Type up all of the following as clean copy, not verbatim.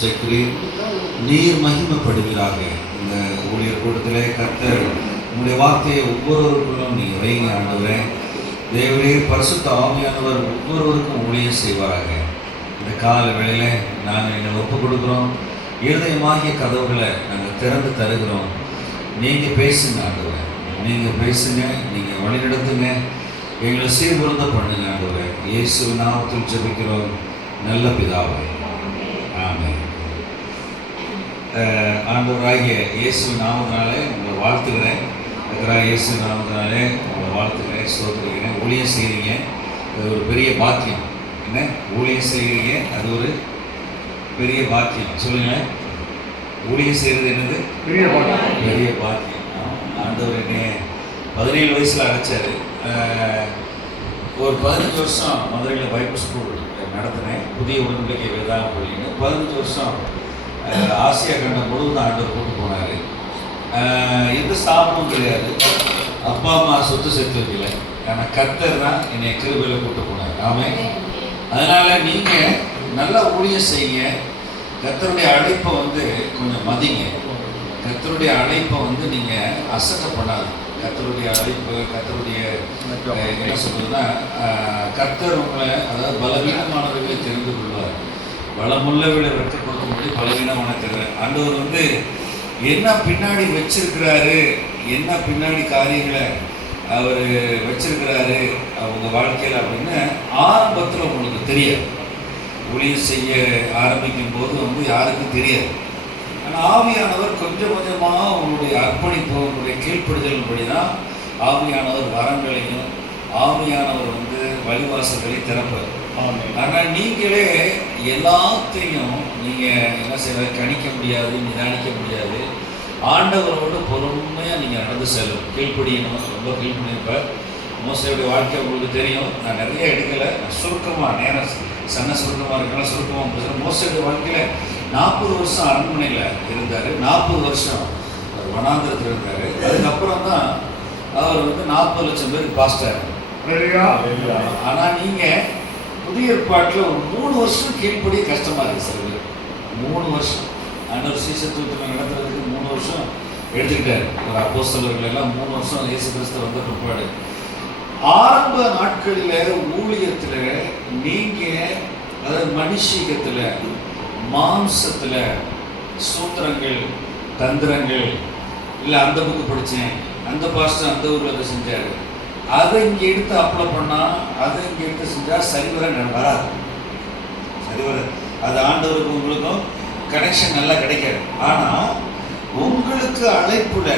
சேர்க்கிறீர். நீர் மகிமைப்படுவீராக. இந்த ஊழியர் கூட்டத்திலே கர்த்தர் உங்களுடைய வார்த்தையை ஒவ்வொருவருக்குள்ளும் நீங்கள் வைங்க ஆண்டவரே. தேவரே, பரிசுத்த ஆவியானவர் ஒவ்வொருவருக்கும் ஊழியம் செய்வாராக. இந்த கால வேளையில் நாங்கள் எங்களை ஒப்பு கொடுக்குறோம். இருதயமாகிய கதவுகளை நாங்கள் திறந்து தருகிறோம். நீங்கள் பேசுங்க ஆண்டவரே, நீங்கள் பேசுங்க, நீங்கள் வழிநடத்துங்க, எங்களை சீர்பொருந்த பண்ணுங்க ஆண்டவரே. இயேசு நாமத்தில் ஜெபிக்கிறோம் நல்ல பிதாவே, ஆமென். ஆண்டவராகிய இயேசு நாமத்தினாலே உங்களை வாழ்த்துக்கிறேன். இயேசு நாமத்தினாலே உங்களை வாழ்த்துக்கிறேன், ஸ்தோத்திரிக்கிறேன். ஊழியம் செய்கிறீங்க, அது ஒரு பெரிய பாக்கியம். என்ன ஊழியம் செய்கிறீங்க, அது ஒரு பெரிய பாக்கியம். சொல்லுங்களேன், ஊழியம் செய்கிறது என்னது? பெரிய பாக்கியம். பெரிய பாக்கியம். ஆண்டவர் என்னை 17 வயசில் அழைச்சார். ஒரு 15 வருஷம் மதுரையில் பைபிள் ஸ்கூல் நடத்தினேன், புதிய உடன்படிக்கை வேதாகம் பள்ளின்னு. 15 வருஷம் ஆசியா கண்டம் முழுவதும் ஆண்டவர் கூட்டு போனார். எந்த ஸ்தாபனமும் கிடையாது, அப்பா அம்மா சொத்து சேர்த்து வைக்கல, ஆனால் கர்த்தர் தான் என்னை கிருபையில் கூட்டு போனார். ஆமென். அதனால் நீங்கள் நல்லா ஊழியம் செய்யுங்க. கர்த்தருடைய அழைப்பை கொஞ்சம் மதிங்க. கர்த்தருடைய அழைப்பை நீங்கள் அசட்டப்படாது. கர்த்தருடைய அழைப்பு, கர்த்தருடைய என்ன சொல்றதுன்னா, கர்த்தர் உங்களை, அதாவது பலவீனமானவர்களை தெரிந்து கொள்வார், பலமுள்ளவர்களை வெட்கப்படுத்தும்படி பலவீனமான தெரிவார். ஆண்டவர் என்ன பின்னாடி வச்சிருக்கிறாரு, என்ன பின்னாடி காரியங்களை அவர் வச்சிருக்கிறாரு அவங்க வாழ்க்கையில் அப்படின்னு ஆரம்பத்தில் உங்களுக்கு தெரியாது. ஊழியம் செய்ய ஆரம்பிக்கும் போது யாருக்கும் தெரியாது. ஆனால் ஆவியானவர் கொஞ்சம் கொஞ்சமாக உங்களுடைய அர்ப்பணிப்பு, உங்களுடைய கீழ்ப்படுதலின்படி தான் ஆவியானவர் வரங்களையும் ஆவியானவர் வழிவாசல்களை திறப்பார். ஆனால் நீங்களே எல்லாத்தையும் நீங்கள் என்ன செய்ய கணிக்க முடியாது, நிதானிக்க முடியாது. ஆண்டவரோடு பொறுமையாக நீங்கள் நடந்து செல்லணும், கீழ்ப்படியணும். ரொம்ப கீழ்ப்படியிருப்பார். மோசையுடைய வாழ்க்கை உங்களுக்கு தெரியும். நான் நிறைய எடுக்கலை, நான் சுருக்கமாக, நேரம் சுருக்கமாக இருக்கலாம், சுருக்கமாக பேசுகிறேன். மோசையுடைய வாழ்க்கையில் 40 வருஷம் அரண்மனையில் இருந்தார், 40 வருஷம் வனாந்திரத்தில் இருந்தார். அதுக்கப்புறம் தான் அவர் 40 லட்சம் பேருக்கு பாஸ்டர். ஆனால் நீங்கள் புதிய ஏற்பாட்டில் ஒரு 3 வருஷம் கீழ்ப்படிய கஷ்டமாக இருக்குது. சில பேர் 3 வருஷம் ஆண்டவர் சீசத்துவத்தில் நடத்துறதுக்கு 3 வருஷம் எடுத்துக்கிட்டார். ஒரு அப்போஸ்தலர்கள் எல்லாம் 3 வருஷம் இயேசு கிறிஸ்து வந்த பிற்பாடு. ஆரம்ப நாட்களில் ஊழியத்தில் நீங்கள், அதாவது மனுஷீகத்தில், மாம்சத்தில், சூத்திரங்கள், தந்திரங்கள், இல்லை அந்த புக்கு படித்தேன், அந்த பாஸ்டர் அந்த ஊரில் அதை செஞ்சார், அதை இங்கே எடுத்து அப்ளை பண்ணால், அதை இங்கே எடுத்து செஞ்சால் சரிவர வராது. சரிவர அது ஆண்டவருக்கு உங்களுக்கும் கனெக்ஷன் நல்லா கிடைக்காது. ஆனால் உங்களுக்கு அழைப்புல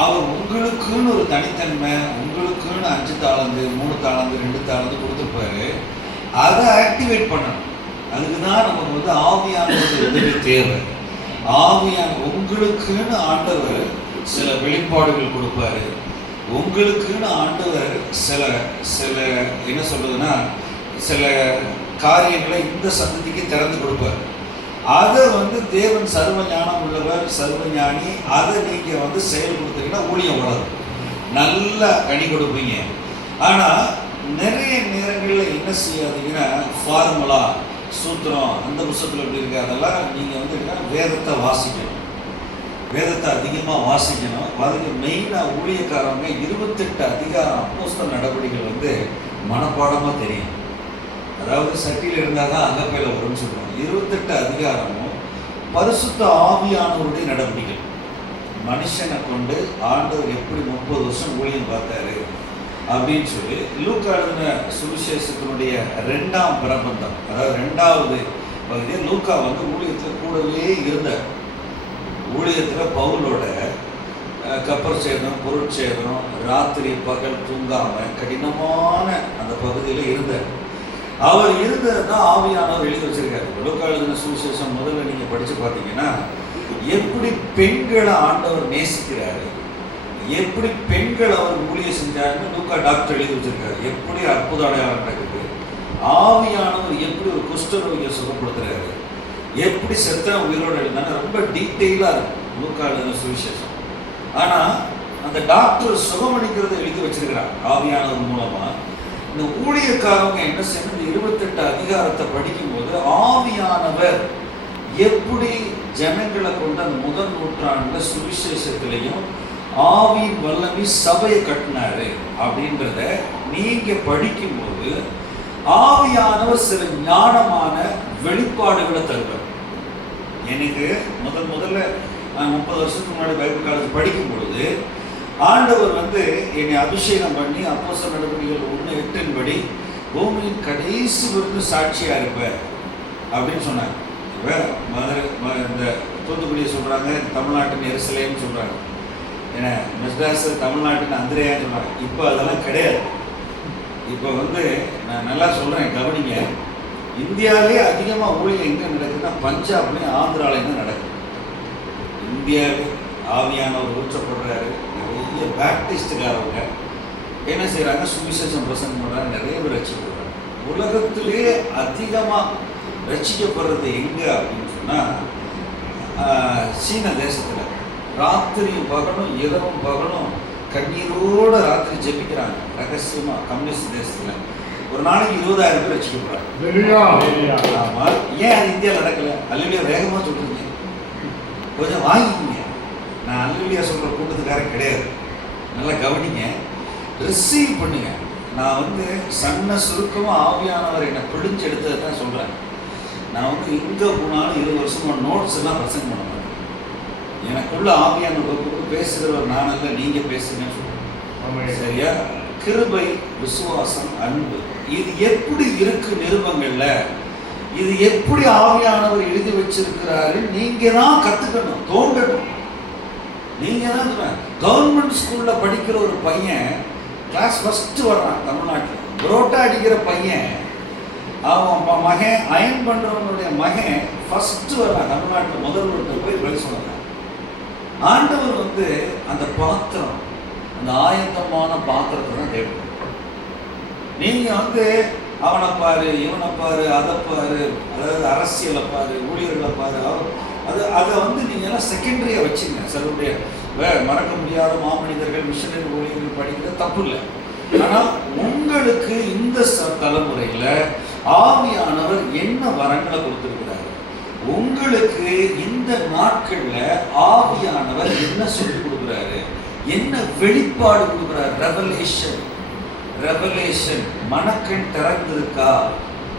அவர் உங்களுக்குன்னு ஒரு தனித்தன்மை, உங்களுக்குன்னு 5 தாளந்து, 3 தாளந்து, 2 தாளந்து கொடுத்துருப்பாரு. அதை ஆக்டிவேட் பண்ணணும். அதுக்கு தான் நமக்கு ஆவியானவர் உதவி தேவை. ஆவியான உங்களுக்குன்னு ஆண்டவர் சில வெளிப்பாடுகள் கொடுப்பாரு. உங்களுக்குன்னு ஆண்டவர் சில சில என்ன சொல்றதுன்னா, சில காரியங்களை இந்த சந்ததிக்கு திறந்து கொடுப்பார். அதை தேவன் சர்வ ஞானம் உள்ளவர், சர்வ ஞானி. அதை நீங்கள் செயல்படுத்துறீங்கன்னா ஊழியம் வளரும், நல்ல கனி கொடுப்பீங்க. ஆனால் நிறைய நேரங்களில் என்ன செய்யாதீங்கன்னா, ஃபார்முலா, சூத்திரம், அந்த புத்தகத்தில் எப்படி இருக்கு, அதெல்லாம் நீங்கள் வேதத்தை வாசிக்கணும். வேதத்தை அதிகமாக வாசிக்கணும். அதுக்கு மெயினாக ஊழியக்காரவங்க 28 அதிகாரம் அப்போஸ்தலர் நடவடிக்கைகள் மனப்பாடமாக தெரியும். அதாவது சட்டியில் இருந்தால் தான் அகப்பையில் வரும்னு சொல்லுவாங்க. 28 அதிகாரமும் பரிசுத்த ஆவியானவருடைய நடவடிக்கைகள். மனுஷனை கொண்டு ஆண்டவர் எப்படி 30 வருஷம் ஊழியம் பார்த்தாரு அப்படின்னு சொல்லி லூக்கா எழுதின சுவிசேஷத்தினுடைய 2ஆம் பிரபந்தம், அதாவது 2வது பகுதியை லூக்கா ஊழியத்தில் கூடவே இருந்தார். ஊழியத்தில் பவுலோட கப்பர் சேதம், பொருட்சேதம், ராத்திரி பகல் தூங்காமல் கடினமான அந்த பகுதியில் இருந்தார். அவர் இருந்ததுன்னா ஆவியானவர் எழுதி வச்சிருக்காரு. லூக்கா எழுதின சுவிசேஷம் முதல்ல நீங்கள் படித்து பார்த்தீங்கன்னா, எப்படி பெண்களை ஆண்டவர் நேசிக்கிறாரு, எப்படி பெண்கள் அவர் ஊழியம் செஞ்சாருன்னு லூக்கா டாக்டர் எழுதி வச்சிருக்காரு. எப்படி அற்புத அடையாளம் நடக்குது, ஆவியானவர் எப்படி ஒரு குஷ்டரோகியை சுகப்படுத்துறாரு, எப்படி செத்த உயிரோடு எழுந்தாங்க, ரொம்ப டீட்டெயிலாக இருக்கும் லூக்கா எழுதின சுவிசேஷம். ஆனால் அந்த டாக்டர் சுகமளிக்கிறத எழுதி வச்சிருக்கிறார் ஆவியானவர் மூலமாக. இந்த ஊழியக்காரவங்க என்ன செய்யணும், இந்த 28 அதிகாரத்தை படிக்கும்போது ஆவியானவர் எப்படி ஜனங்களை கொண்டு அந்த முதல் நூற்றாண்டுல சுவிசேஷத்திலையும் ஆவியின் வல்லமை சபையை கட்டினாரு அப்படின்றத நீங்க படிக்கும்போது ஆவியானவர் சில ஞானமான வெளிப்பாடுகளை தருவார். எனக்கு முதல்ல நான் 30 வருஷத்துக்கு முன்னாடி பைபிள் காலேஜ் படிக்கும் பொழுது ஆண்டவர் என்னை அபிஷேகம் பண்ணி அப்போஸ்தலர் நடவடிக்கைகள் 1:8 படி பூமியின் கடைசி வரைக்கும் சாட்சியா இருப்ப அப்படின்னு சொன்னாங்க. இப்போ இந்த தூத்துக்குடியை சொல்றாங்க, தமிழ்நாட்டின் எருசலேம்னு சொல்றாங்க, ஏன்னா மெட்ராஸ் தமிழ்நாட்டின் அந்திரையான்னு சொல்றாங்க. இப்போ அதெல்லாம் கிடையாது. இப்போ நான் நல்லா சொல்றேன், கவனிங்க. இந்தியாவிலே அதிகமாக ஊழியம் எங்கே நடக்குதுன்னா பஞ்சாப்லேயும் ஆந்திராலையும் தான் நடக்குது. இந்தியாவே ஆவியானவர் ஊற்றப்படுறாரு. நிறைய பேப்டிஸ்டுக்காரவங்க என்ன செய்கிறாங்க, சுவிசேஷம் பிரசங்கம் பண்ணுறாங்க, நிறைய பேர் ரசிக்கப்படுறாங்க. உலகத்திலே அதிகமாக ரசிக்கப்படுறது எங்கே அப்படின்னு சொன்னால் சீன தேசத்தில் ராத்திரியும் பகலும் இரவும் பகலும் கண்ணீரோட ராத்திரி ஜெபிக்கிறாங்க ரகசியமாக. கம்யூனிஸ்ட் தேசத்தில் ஒரு நாளைக்கு 20,000 பேர் ரசிக்கப்படுறாங்க. ஆமாம், ஏன் அது இந்தியாவில் நடக்கலை? அல்லையா வேகமாக சொல்கிறீங்க, கொஞ்சம் வாங்கிக்கிங்க. நான் அல்லையா சொல்கிற கூட்டத்துக்காரன் கிடையாது, நல்லா கவனிங்க, ரிசீவ் பண்ணுங்க. நான் சன்ன சுருக்கமாக ஆவியானவர் என்னை பிடிச்சு எடுத்ததை தான் சொல்கிறேன். நான் எங்கே போனாலும் 20 வருஷமாக நோட்ஸ் எல்லாம் பிரசங்கம் பண்ண மாட்டேன். எனக்குள்ள ஆவியானவர் பேசுகிறவர் நான் அல்ல, நீங்கள் பேசுங்கன்னு சொல்கிறேன். சரியா? கிருபை, விசுவாசம், அன்பு, இது எப்படி இருக்கு நிருபங்கள்ல, இது எப்படி ஆவியானவர் எழுதி வச்சிருக்கிறாரு, நீங்க தான் கத்துக்கணும், தோண்டணும். நீங்க தான் கவர்மெண்ட் ஸ்கூல்ல படிக்கிற ஒரு பையன் கிளாஸ் ஃபர்ஸ்ட் வர்றான் தமிழ்நாட்டில், புரோட்டா அடிக்கிற பையன், அவன் மகன் அயன் பண்றவனுடைய மகன் ஃபர்ஸ்ட் வர்றான் தமிழ்நாட்டில், முதல்வர்கிட்ட போய் பதில் சொன்னாங்க. ஆண்டவர் அந்த பாத்திரம், அந்த ஆயத்தமான பாத்திரத்தை தான் தேடும். நீங்க அவனை பாரு, இவனை பாரு, அதை பாரு, அதாவது அரசியலை பாரு, ஊழியர்களை பாரு, அதை நீங்க எல்லாம் செகண்டரியா வச்சுங்க. சிலருடைய மறக்க முடியாத மாமனிதர்கள், மிஷனரி ஊழியர்கள் படிக்கிறது தப்பு இல்லை. ஆனா உங்களுக்கு இந்த தலைமுறையில ஆவியானவர் என்ன வரங்களை கொடுத்திருக்கிறார், உங்களுக்கு இந்த நாட்கள்ல ஆவியானவர் என்ன சொல்லிக் கொடுக்குறாரு, என்ன வெளிப்பாடு கொடுக்குறார், ரெவலேஷன் மனக்கண் திறந்திருக்கா?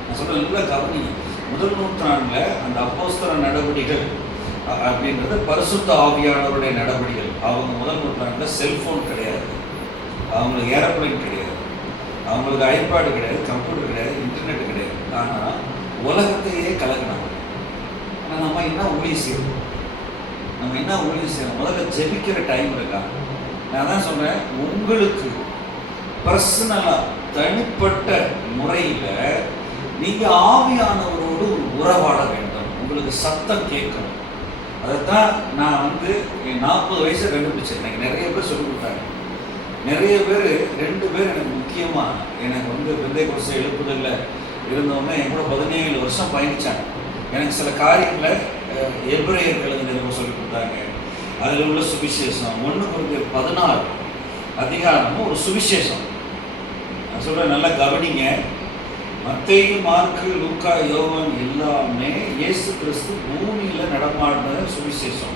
நான் சொல்ல நல்லா கவனிங்க. முதல் நூற்றாண்டுல அந்த அப்போஸ்தலர் நடவடிக்கைகள் அப்படின்றது பரிசுத்த ஆவியானவருடைய நடவடிக்கைகள். அவங்க முதல் நூற்றாண்டுல செல்போன் கிடையாது, அவங்களுக்கு ஏரோப்ளைன் கிடையாது, அவங்களுக்கு ஐபேடு கிடையாது, கம்ப்யூட்டர் கிடையாது, இன்டர்நெட் கிடையாது. ஆனால் உலகத்தையே கலக்கினாங்க. ஆனால் நம்ம என்ன ஊழியம் செய்யணும், முதல்ல ஜெபிக்கிற டைம் இருக்கா? நான் தான் சொல்றேன், உங்களுக்கு பர்சனலா தனிப்பட்ட முறையில் நீங்க ஆவியானவரோடு உறவாட வேண்டும். உங்களுக்கு சத்தம் கேட்கணும். அதைத்தான் நான் 40 வயசு கண்டுபிடிச்சேன். எனக்கு நிறைய பேர் சொல்லிக் கொடுத்தாங்க. நிறைய பேர் 2 பேர் எனக்கு முக்கியமாக எனக்கு பெந்தைக்கோஸ்து எழுப்புதல்ல இருந்தவங்க என் கூட 17 வருஷம் பயணிச்சாங்க. எனக்கு சில காரியங்களை எபிரேயர்கள் எனக்கு சொல்லிக் கொடுத்தாங்க. அதில் உள்ள சுவிசேஷம் 1 Corinthians 14 அதிகாரமும் ஒரு சுவிசேஷம். நான் சொல்கிறேன், நல்லா கவனிங்க. மத்தேயு, மார்க்கு, லூக்கா, யோவான் எல்லாமே இயேசு கிறிஸ்து பூமியில் நடமாடின சுவிசேஷம்.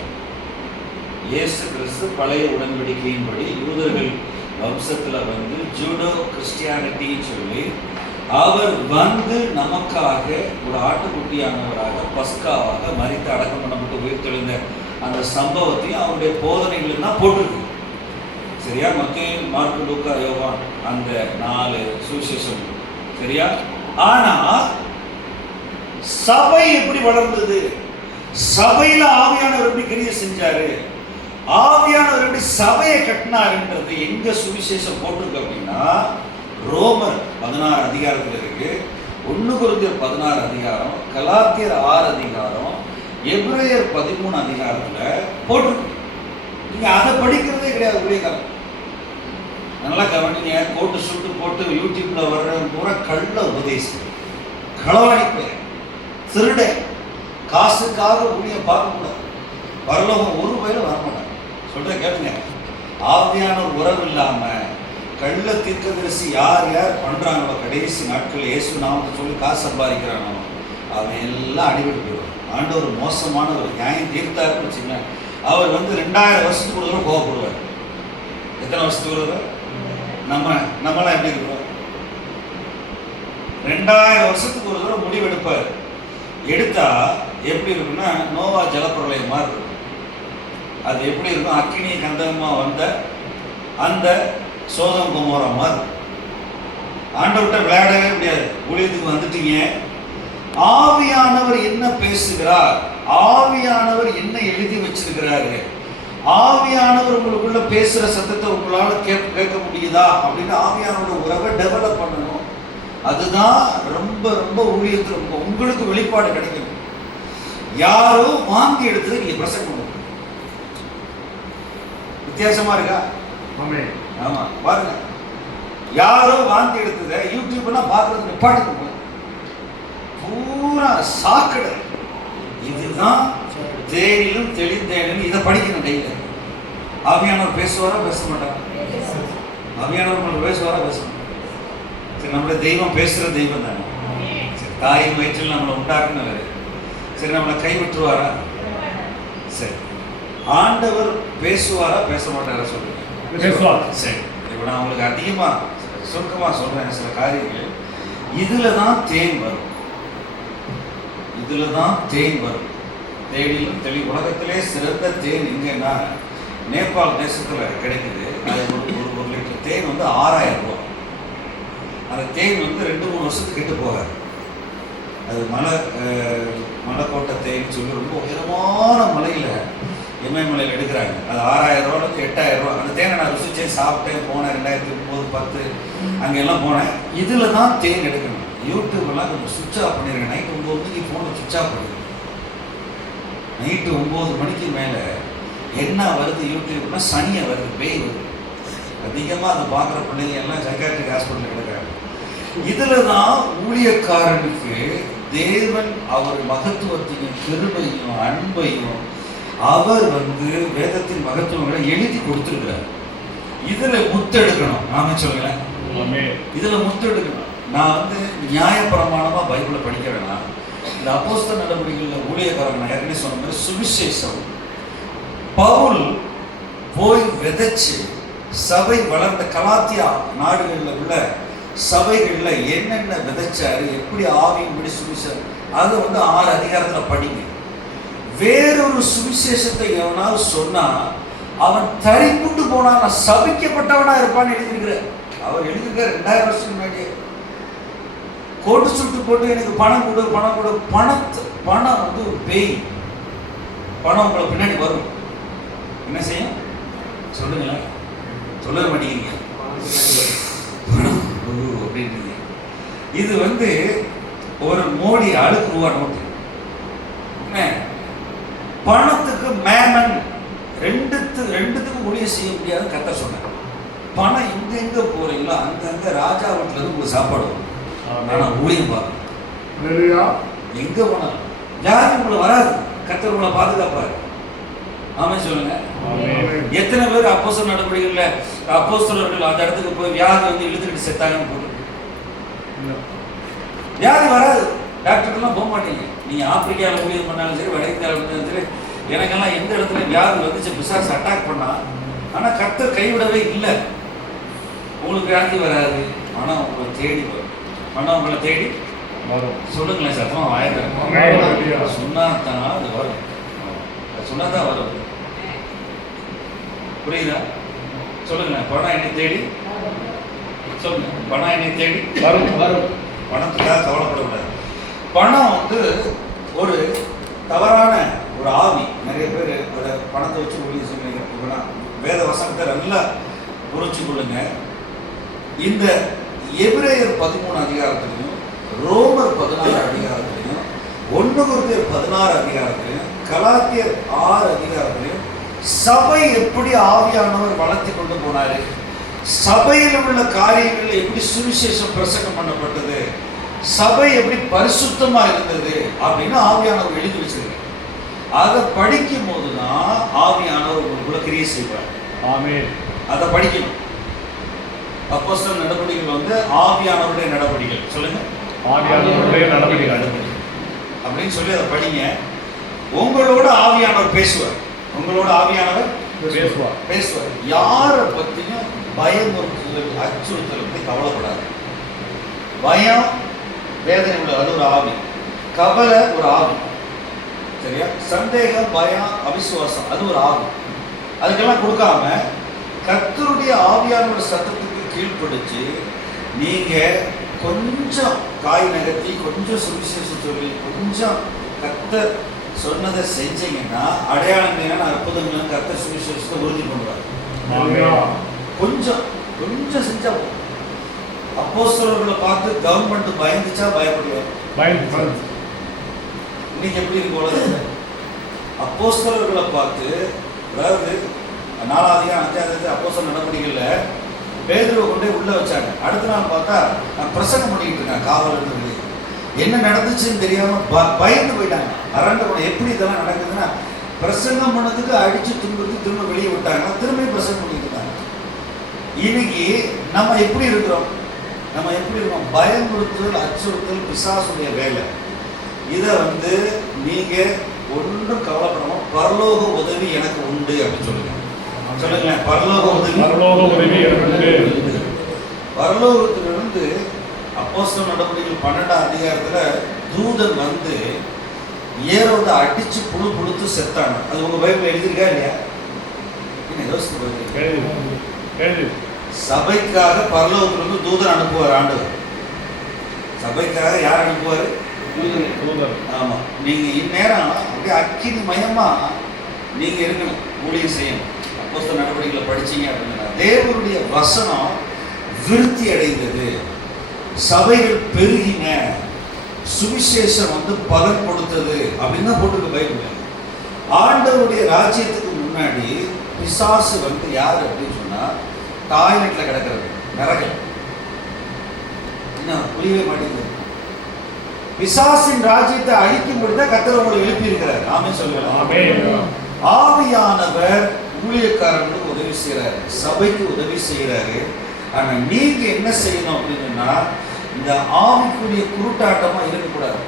இயேசு கிறிஸ்து பழைய உடன்படிக்கையின்படி யூதர்கள் வம்சத்தில் ஜூடோ கிறிஸ்டியானிட்டின்னு சொல்லி அவர் நமக்காக ஒரு ஆட்டுக்குட்டியானவராக பஸ்காவாக மரித்து அடக்கம் பண்ணப்பட்டு உயிர்த்தெழுந்த அந்த சம்பவத்தையும் அவருடைய போதனைகள் தான் போட்டிருக்கு. சரியா? மத்தேயு, மார்க்கு, லூக்கா, யோவான் அந்த 4 சுவிசேஷம். சரியா? ஆனா சபை எப்படி வளர்ந்தது, சபையில ஆவியானவர் எப்படி கிரியை செஞ்சாரு, ஆவியானவர் எப்படி சபையை கட்டினாருன்றது எங்க சுவிசேஷம் போட்டிருக்கு அப்படின்னா ரோமர் 16 அதிகாரத்தில் இருக்கு, 1 Corinthians 16 அதிகாரம், கலாத்தியர் 6 அதிகாரம், எபிரேயர் 13 அதிகாரத்தில் போட்டிருக்கு. நீங்க அதை படிக்கிறதே கிடையாது ஊழியக்காரன். நல்லா கவனிங்க. கோட்டு சுட்டு போட்டு யூடியூப்ல வர்றவங்க பூரா கள்ள உபதேசம், களவாணிப்பு, திருட, காசுக்காக ஊழியம் பார்க்கக்கூடாது. வரலவங்க ஒரு பயிலும் வரமாட்டாங்க. சொல்ற கேளுங்க. ஆவியான உறவு இல்லாம கள்ள தீர்க்கதரிசி யார் யார் பண்றாங்களோ கடைசி நாட்கள் இயேசு நாமத்தை சொல்லி காசு சம்பாதிக்கிறானோ அவன் எல்லாம் அடிபட்டு போயிடும். ஆண்டவர் மோசமானவர், நியாயம் தீர்த்தாருன்னு வச்சுங்களேன். அவர் வந்து 2000 வருஷத்துக்கு ஒரு தடவை கோவப்படுவார். எத்தனை வருஷத்துக்கு ஒரு தடவை? நம்மளாம் எப்படி இருக்கிறோம்? 2000 வருஷத்துக்கு ஒரு தடவை முடிவெடுப்பார். எடுத்தா எப்படி இருக்குன்னா நோவா ஜலப்பிரளயம் மாதிரி இருக்கும். அது எப்படி இருக்கும்? அக்கினி கந்தகமாக வந்த அந்த சோதம் குமோரா மாதிரி இருக்கும். ஆண்டவர்கிட்ட விளையாடவே முடியாது. ஊழியத்துக்கு வந்துட்டீங்க, ஆவியானவர் என்ன பேசுகிறார், ஆவியானவர் என்ன எழுதி வச்சிருக்கிறாரு, ஆவியானவர் உங்களுக்குள்ள பேசுற சத்தத்தை உங்களால கேட்க முடியுதா அப்படின்னு ஆவியானோட உறவை டெவலப் பண்ணணும். அதுதான் ரொம்ப ரொம்ப ஊழியத்தில் உங்களுக்கு வெளிப்பாடு கிடைக்கும். யாரோ வாங்கி எடுத்து நீங்க பிரசங்கம் பண்ணுங்க. வித்தியாசமா இருக்கா? ஆமா, பாருங்க. யாரோ வாங்கி எடுத்ததை யூடியூப்லாம் பார்க்கறது நிப்பாட்டுக்கு பூரா சாக்கடை. இதுதான் தேனிலும் தெளிந்தேனும். இதை படிக்கணும் டெய்லி. ஆவியானவர் பேசுவாரா பேச மாட்டாரா? ஆவியானவர் பேசுவாரா பேச மாட்டாரா? சரி, நம்மளோட தெய்வம் பேசுகிற தெய்வம் தானே. சரி, தாயின் வயிற்றில் நம்மளை உண்டாக்குனவர். சரி, நம்மளை கைவிட்டுருவாரா? சரி, ஆண்டவர் பேசுவாரா பேச மாட்டாரா சொல்லுங்க? பேசுவார். சரி, இப்போ நான் உங்களுக்கு அதிகமாக சுருக்கமாக சொல்கிறேன் சில காரியங்கள். இதில் தான் தேன் வரும். இதில் தான் தேன் வரும். தேனிலும் உலகத்திலே சிறந்த தேன் எங்கன்னா நேபாள் தேசத்தில் கிடைக்குது. அது ஒரு லிட்டர் தேன் வந்து 6000 ரூபா. அந்த தேன் வந்து 2-3 வருஷத்துக்கு கெட்டு போகாது. அது மலைக்கோட்டை தேன் சொல்லி ரொம்ப உயரமான மலையில் இமயமலையில் எடுக்கிறாங்க. அது 6000 ரூபாய்க்கு 8000 ரூபா. அந்த தேனை நான் ருசிச்சேன், சாப்பிட்டேன், போனேன் 2009-10 அங்கெல்லாம் போனேன். இதில் தான் தேன் எடுக்கணும். யூடியூப்லாம் கொஞ்சம் சுவிட்ச் ஆஃப் பண்ணிடுங்க. நைட்டு 9 மணிக்கு ஃபோனை சுவிட்ச் ஆஃப் பண்ணிடுங்க. நைட்டு 9 மணிக்கு மேலே என்ன வருது யூடியூப்னா சனியை வருது, பேய் வருது. அதிகமாக அதை பார்க்குற பிள்ளைங்க எல்லாம் சைக்காட்ரிக் ஹாஸ்பிட்டலில் கிடக்கிறாங்க. இதில் தான் ஊழியக்காரனுக்கு தேவன் அவர் மகத்துவத்தையும் கிருபையும் அன்பையும் அவர் வந்து வேதத்தின் மகத்துவங்களை எழுதி கொடுத்துருக்கிறார். இதில் முத்தெடுக்கணும். நாம சொல்லுங்களேன், இதில் முத்தெடுக்கணும். நான் வந்து நியாயப்பிரமாணமாக பைபிளை படிக்க வேணாம். இந்த அப்போஸ்தல நடவடிக்கைகளில் ஊழியக்காரங்க நான் ஏற்கனவே சொன்ன மாதிரி சுவிசேஷம் பவுல் போய் விதைச்சு சபை வளர்ந்த கலாத்தியா நாடுகளில் உள்ள சபைகளில் என்னென்ன விதைச்சாரு, எப்படி ஆவியின்படி சுவிசேஷம், அதை வந்து 6 அதிகாரத்தில் படிங்க. வேறொரு சுவிசேஷத்தை எவனாவது சொன்னா அவன் தரிப்புட்டு போனான், சபிக்கப்பட்டவனா இருப்பான்னு எழுதியிருக்கிறார். அவர் எழுதியிருக்கார் 2000 வருஷத்துக்கு முன்னாடியே. கோட்டு சுட்டு போட்டு எனக்கு பணம் கொடு பணம் கொடு. பணம் வந்து ஒரு பேய். பணம் உங்களை பின்னாடி வரும். என்ன செய்யும் சொல்லுங்களேன்? சொல்ல மாட்டேங்கிறீங்க. அப்படின்னு இது வந்து ஒரு மோடி அழுக்கு ரூபா நோட்டு. பணத்துக்கு மேமன் ரெண்டுத்துக்கும் ஊழியம் செய்ய முடியாது கத்த சொன்னாங்க. பணம் எங்க போறீங்களோ அங்கங்க ராஜா வீட்டுல இருந்து உங்களுக்கு சாப்பாடு வரும். ஆனா ஊழியம் பார்க்கணும். எங்க போனாலும் யாரும் உங்களை வராது. கர்த்தர் உங்களை பாதுகாப்பாரு. ஆமா சொல்லுங்க. எத்தனை பேர் அப்போஸ்தலர் நடவடிக்கைகள்ல அப்போஸ்தலர்கள் அந்த இடத்துக்கு போய் வியாதி வந்து இழுத்துக்கிட்டு செத்தாங்கன்னு போட்டு வியாதி வராது. டாக்டர்லாம் போக மாட்டீங்க. நீங்க ஆப்பிரிக்காவில் ஊழியம் பண்ணாலும் சரி, வட இந்தியாவில் இருந்தாலும் சரி, எனக்கெல்லாம் எந்த இடத்துல வியாதி வந்துச்சு பிசாசு அட்டாக் பண்ணா, ஆனா கர்த்தர் கைவிடவே இல்லை. உங்களுக்கு வியாதி வராது. ஆனா உங்களை தேடி வரும். ஆனா உங்களை தேடி வரும். சொல்லுங்களேன் சத்தமா வாயதான் சொன்னா தான் அது வரும். சொன்னாதான் வரும். புரியுதா? சொல்லுங்களேன். பணம் என்னை தேடி சொல்லுங்க. பணம் என்னை தேடி வரும். பணத்துக்காக கவலைப்படக்கூடாது. பணம் வந்து ஒரு தவறான ஒரு ஆவி. நிறைய பேர் அதை பணத்தை வச்சு ஊழியம் செய்யணும். வேத வசனத்தை நல்லா புரிச்சு கொள்ளுங்க. இந்த எபிரேயர் 13 அதிகாரத்திலையும் ரோமர் 16 அதிகாரத்திலையும் 1 கொரிந்தியர் 16 அதிகாரத்திலையும் கலாத்தியர் 6 அதிகாரத்திலையும் சபை எப்படி ஆவியானவர் வளர்த்தி கொண்டு போனாரு, சபையில் உள்ள காரியங்கள் எப்படி சுவிசேஷம் பிரசங்கம் பண்ணப்பட்டது, சபை எப்படி பரிசுத்தமா இருந்தது அப்படின்னு ஆவியானவர் எழுதி வச்சிருக்காரு. அதை படிக்கும் போதுதான் ஆவியானவர் உங்களுக்குள்ள கிரியை செய்வார். ஆமென். அதை படிக்கணும். அப்போஸ்தலர் நடவடிக்கைகள் வந்து ஆவியானவருடைய நடவடிக்கைகள். சொல்லுங்க. ஆவியானவருடைய நடவடிக்கைகள் அப்படின்னு சொல்லி அதை படிங்க. உங்களோட ஆவியானவர் பேசுவார். உங்களோட ஆவியானவர் பேசுவார். யாரை பத்தியும் பயமுறுத்துதல், அச்சுறுத்தல் பத்தி கவலைப்படாது. பயம் வேதனை உள்ள அது ஒரு ஆவி, கவலை ஒரு ஆவி, சரியா? சந்தேகம், பயம், அவிசுவாசம் அது ஒரு ஆவி. அதுக்கெல்லாம் கொடுக்காம கர்த்தருடைய ஆவியானவர் சத்தத்துக்கு கீழ்ப்படிச்சு நீங்க கொஞ்சம் காய் நகர்த்தி, கொஞ்சம் சுவிசேஷம் சொல்லி, கொஞ்சம் கர்த்தர் சொன்னதை செஞ்சீங்கன்னா அடையாளங்கள், அற்புதங்களும் கர்த்தர் சுவிசேஷத்தை உறுதி பண்ணுவார். கொஞ்சம் கொஞ்சம் செஞ்சா போதும். அப்போஸ்தலர்களை பார்த்து கவர்மெண்ட் பயந்துச்சா பயப்படலையா? இன்னைக்கு எப்படி இருக்கு உலகத்துல? அப்போஸ்தலர்களை பார்த்து, அதாவது 4 5 அப்போஸ்தலர் நடவடிக்கைகள்ல பேதுருவை கொண்டே உள்ள வச்சாங்க. அடுத்த நாள் பார்த்தா நான் பிரசங்கம் பண்ணிக்கிட்டு இருக்கேன் காவல் இருந்து வெளியே. என்ன நடந்துச்சுன்னு தெரியாம பயந்து போயிட்டாங்க, அரண்ட போன. எப்படி இதெல்லாம் நடக்குதுன்னா, பிரசங்கம் பண்ணதுக்கு அடிச்சு திரும்ப வெளியே விட்டாங்க, திரும்ப பிரசங்கம் பண்ணிட்டு இருக்காங்க. இன்னைக்கு நம்ம எப்படி இருக்கிறோம்? பயமுறுத்தல், அச்சுறுத்தல் பிசாசுடைய வேலை. இதை நீங்க ஒன்றும் கவலைப்படாம பரலோக உதவி எனக்கு உண்டு அப்படின்னு சொல்லுங்க. பரலோக உதவி எனக்கு உண்டு. பரலோகத்திலிருந்து அப்போஸ்தலர் நடவடிக்கைகள் 12ஆம் அதிகாரத்துல தூதன் ஏரோத அடிச்சு புழுத்து செத்தாங்க. அது உங்க பைபிள் எழுதிருக்கா இல்லையா? சபைக்காக பரலோகத்திலிருந்து தூதன் அனுப்புவார் ஆண்டவர். சபைக்காக யார் அனுப்புவாரு? ஆமா. நீங்க இந்நேரம் அப்படியே அக்கினி மயமா நீங்க இருக்கணும், ஊழியம் செய்யணும். அப்போஸ்தலர் நடவடிக்கைகளை படிச்சீங்க அப்படின்னா தேவனுடைய வசனம் விருத்தி அடைந்தது, சபைகள் பெருகின, சுவிசேஷம் பலன் கொடுத்தது அப்படின்னு தான் போட்டிருக்கு பைபிள். ஆண்டவருடைய ராஜ்யத்துக்கு முன்னாடி பிசாசு யார் அப்படின்னு சொன்னா டாய்லெட்ல கிடக்கிறது, நரகம். என்ன புரியவே மாட்டேங்குது. பிசாசின் ராஜ்யத்தை அழிக்கும்படி தான் கர்த்தர் உங்களை எழுப்பி இருக்கிறார். ஆமென் சொல்லுங்க. ஆவியானவர் ஊழியக்காரர்களுக்கு உதவி செய்யறாரு, சபைக்கு உதவி செய்யறாரு. ஆனா நீங்க என்ன செய்யணும் அப்படின்னா, இந்த ஆவிக்குரிய குருட்டாட்டமா இருக்கக்கூடாது.